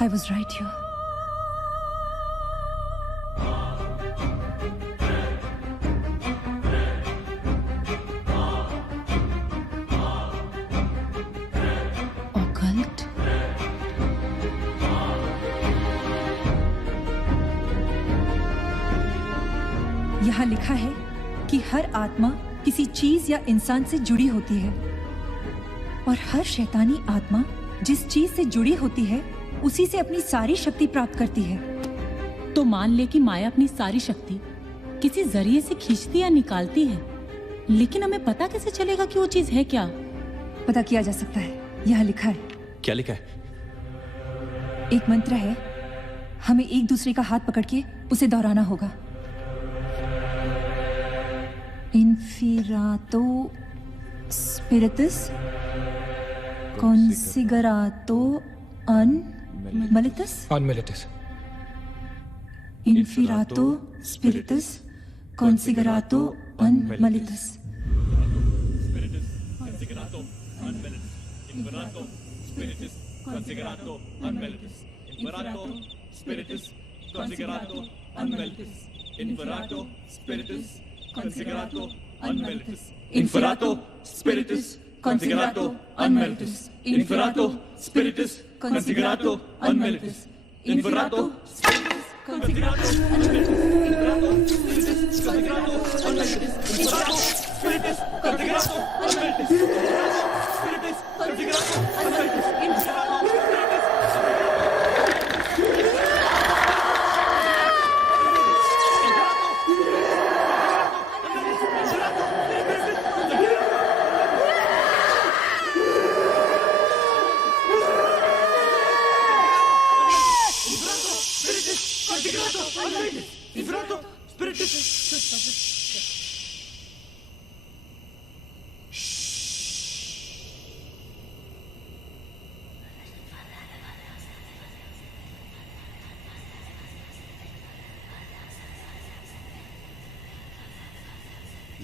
I was right here. Occult? यहाँ लिखा है कि हर आत्मा किसी चीज या इंसान से जुड़ी होती है और हर शैतानी आत्मा जिस चीज से जुड़ी होती है उसी से अपनी सारी शक्ति प्राप्त करती है। तो मान ले कि माया अपनी सारी शक्ति किसी जरिए से खींचती या निकालती है, लेकिन हमें पता कैसे चलेगा कि वो चीज है क्या? पता किया जा सकता है, यहाँ लिखा है। क्या लिखा है? एक मंत्र है, हमें एक दूसरे का हाथ पकड़ के उसे दोहराना होगा। इन्फिरातो स्पिरिटस कॉन्सिगरातो अनमिलिटस। Inferato spiritus considerato unmalitus. Inferato spiritus considerato unmalitus. Inferato spiritus considerato unmalitus. Inferato spiritus considerato unmalitus. Inferato spiritus considerato unmalitus. Inferato spiritus considerato unmalitus. Inferato spiritus considerato unmalitus. Inferato spiritus considerato unmalitus. Inferato spiritus considerato unmalitus. Spiritus considerato unmalitus.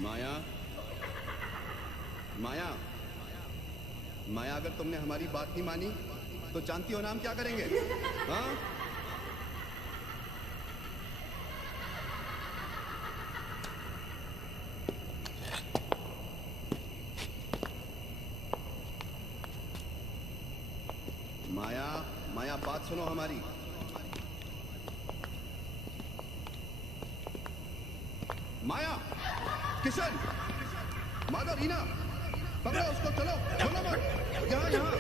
माया, माया, माया, अगर तुमने हमारी बात नहीं मानी तो जानती हो ना हम क्या करेंगे? हाँ? माया, माया, बात सुनो हमारी। माया, किशन, माधव, रीना, पकड़ो उसको, चलो, चलो मत, यहाँ, यहाँ।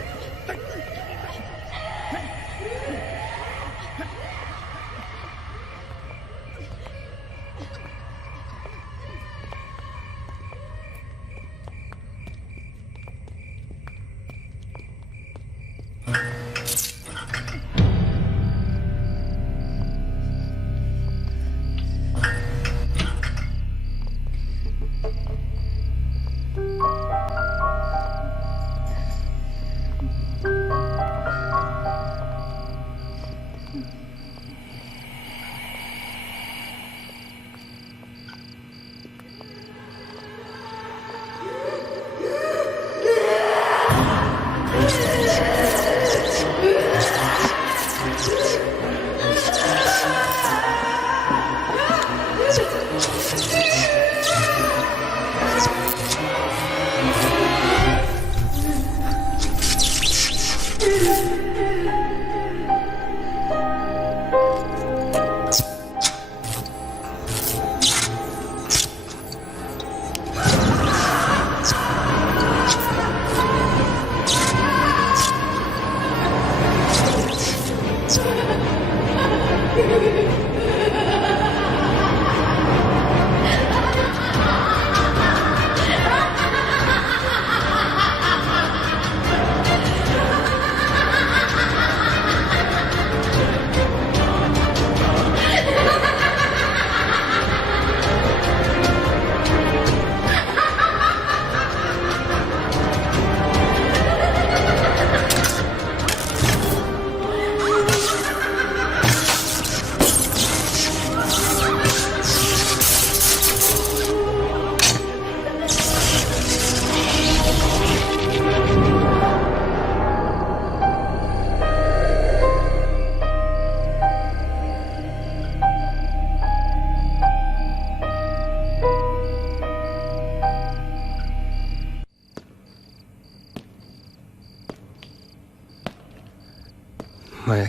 माया,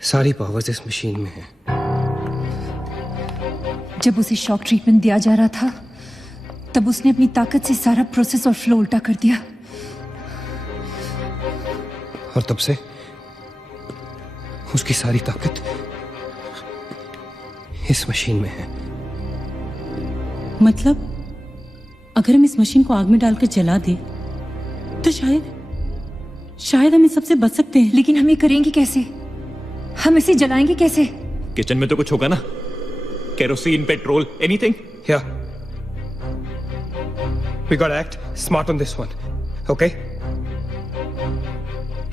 सारी पावर्स इस मशीन में है। जब उसे शॉक ट्रीटमेंट दिया जा रहा था तब उसने अपनी ताकत से सारा प्रोसेस और फ्लो उल्टा कर दिया। और तब से उसकी सारी ताकत इस मशीन में है। मतलब अगर हम इस मशीन को आग में डालकर जला दें तो शायद हम इस सबसे बच सकते हैं। लेकिन हम ये करेंगे कैसे? हम इसे जलाएंगे कैसे? किचन में तो कुछ होगा ना, kerosene, petrol, anything. Yeah. We gotta act smart on this one. Okay?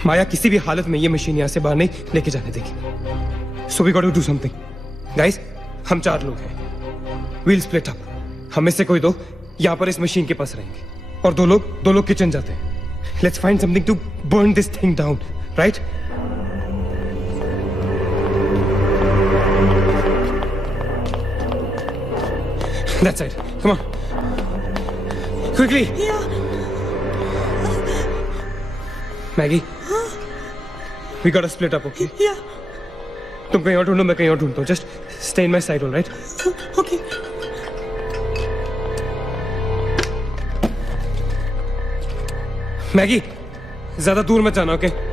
माया किसी भी हालत में ये मशीन यहां से बाहर नहीं लेके जाने देगी। So we gotta do something. Guys, हम 4 लोग हैं। We'll split up. हम में से कोई 2 यहां पर इस मशीन के पास रहेंगे और 2 लोग किचन जाते हैं। Let's find something to burn this thing down, right? That's it. Come on. Quickly. Yeah. Maggie. We gotta split up, okay? Yeah. तुम कहीं और ढूंढो, मैं कहीं और ढूंढता हूँ. Just stay in my side, all right? Okay. Maggi, ज्यादा दूर मत जाना, ओके?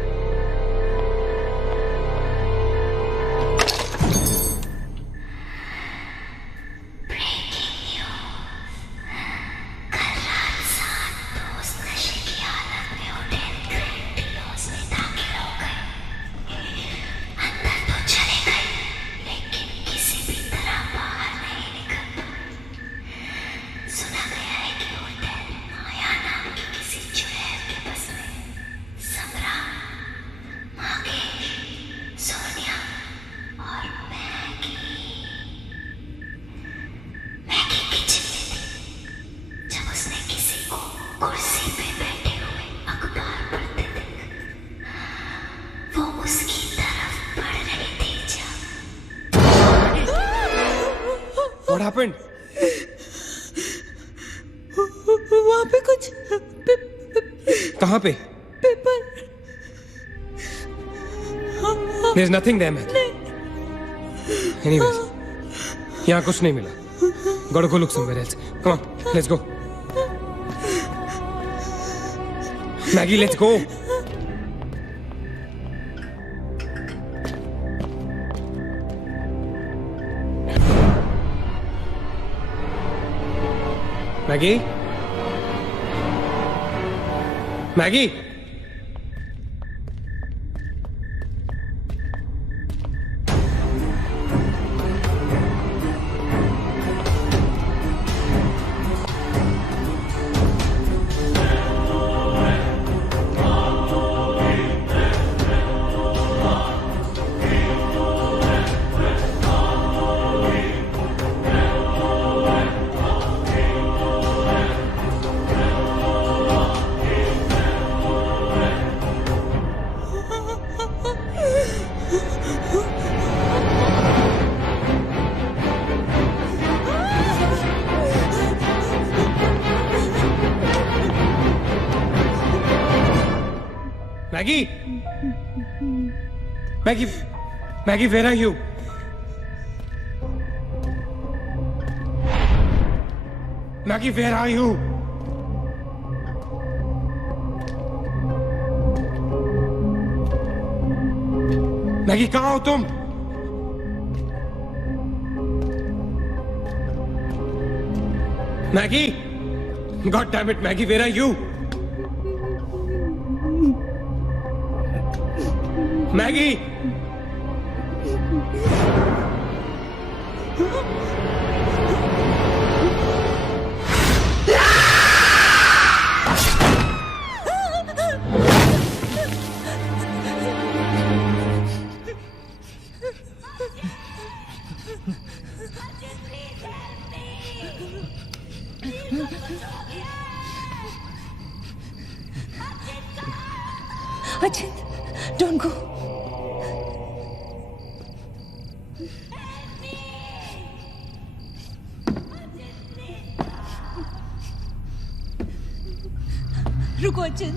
What happened? वहाँ पे कुछ कहाँ पे? Paper. There's nothing there, Maggie. Anyways, यहाँ कुछ नहीं मिला. Gotta go look somewhere else. Come on, let's go. Maggie, let's go. Maggie? Maggie? Maggie? Maggie? Maggie, where are you? Maggie, where are you? Maggie, कहाँ हो तुम? Maggie? God damn it, Maggie, where are you? Maggie! Ajit, don't go. रुको अचित।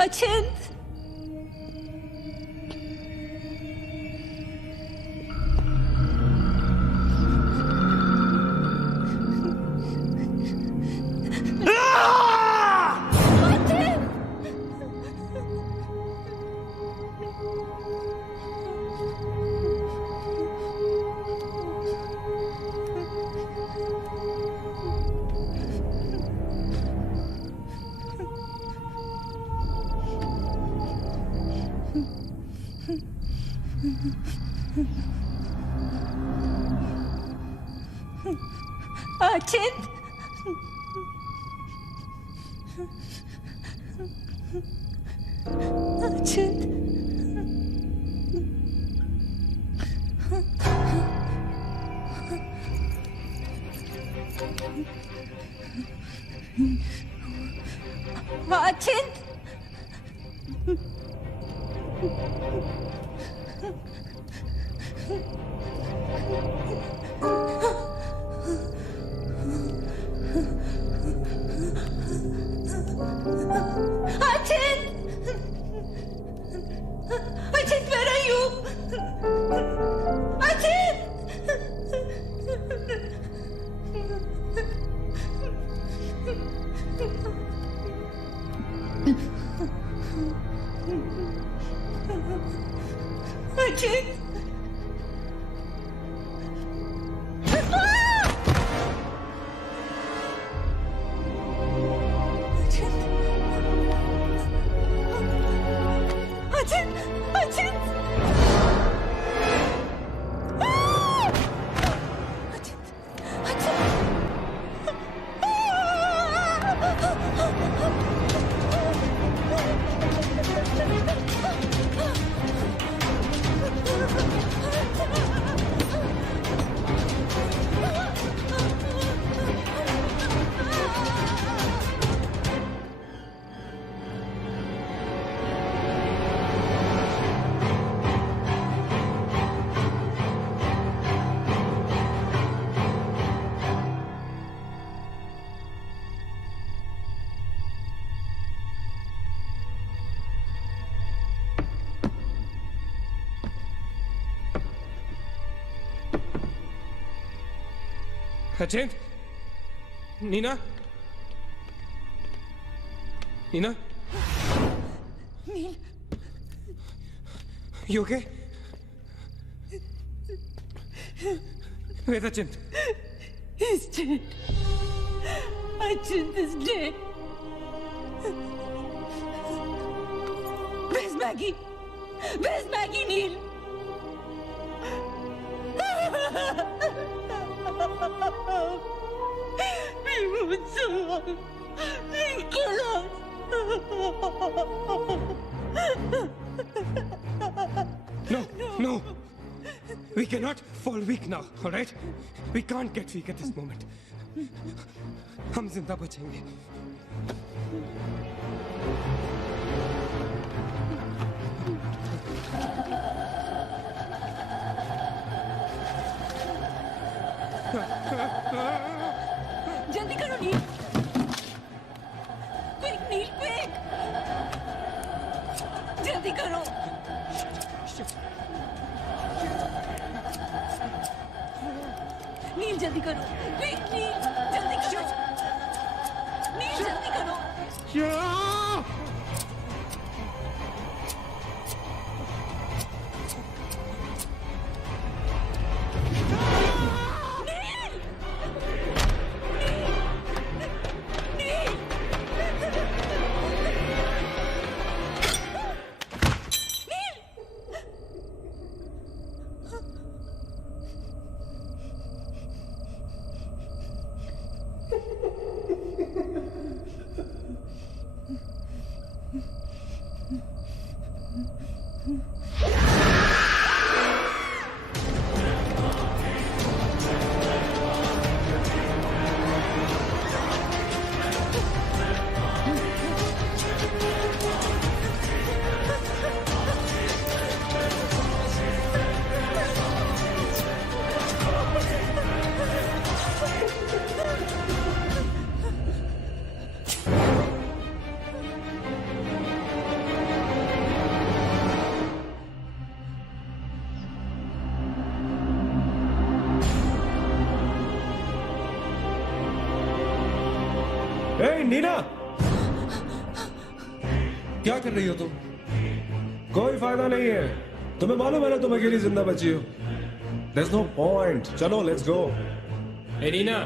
अचिंत अचिंत अचिंत अचिंत Ajit, where are you? Ajit! Ajit! अचिंत, Neena, Neena, nil, you okay? Where's Achint? He's dead. Achint is dead. Where's Maggie? Where's Maggie, Neil? We won't survive. They'll kill us. No. We cannot fall weak now, all right? We can't get weak at this moment. हम जिंदा बचेंगे. जल्दी करो नील. Quick नील, quick. जल्दी करो. नील जल्दी करो. Quick नील, जल्दी करो. नील जल्दी करो. ए नीना, क्या कर रही हो तुम? कोई फायदा नहीं है, तुम्हें मालूम है ना तुम अकेली जिंदा बची हो। There's no point. चलो लेट्स गो। ए नीना,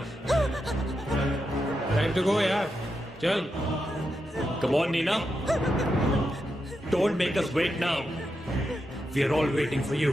टाइम टू गो यार, चल। Come on, Nina. Don't make us wait now. We are all waiting for you.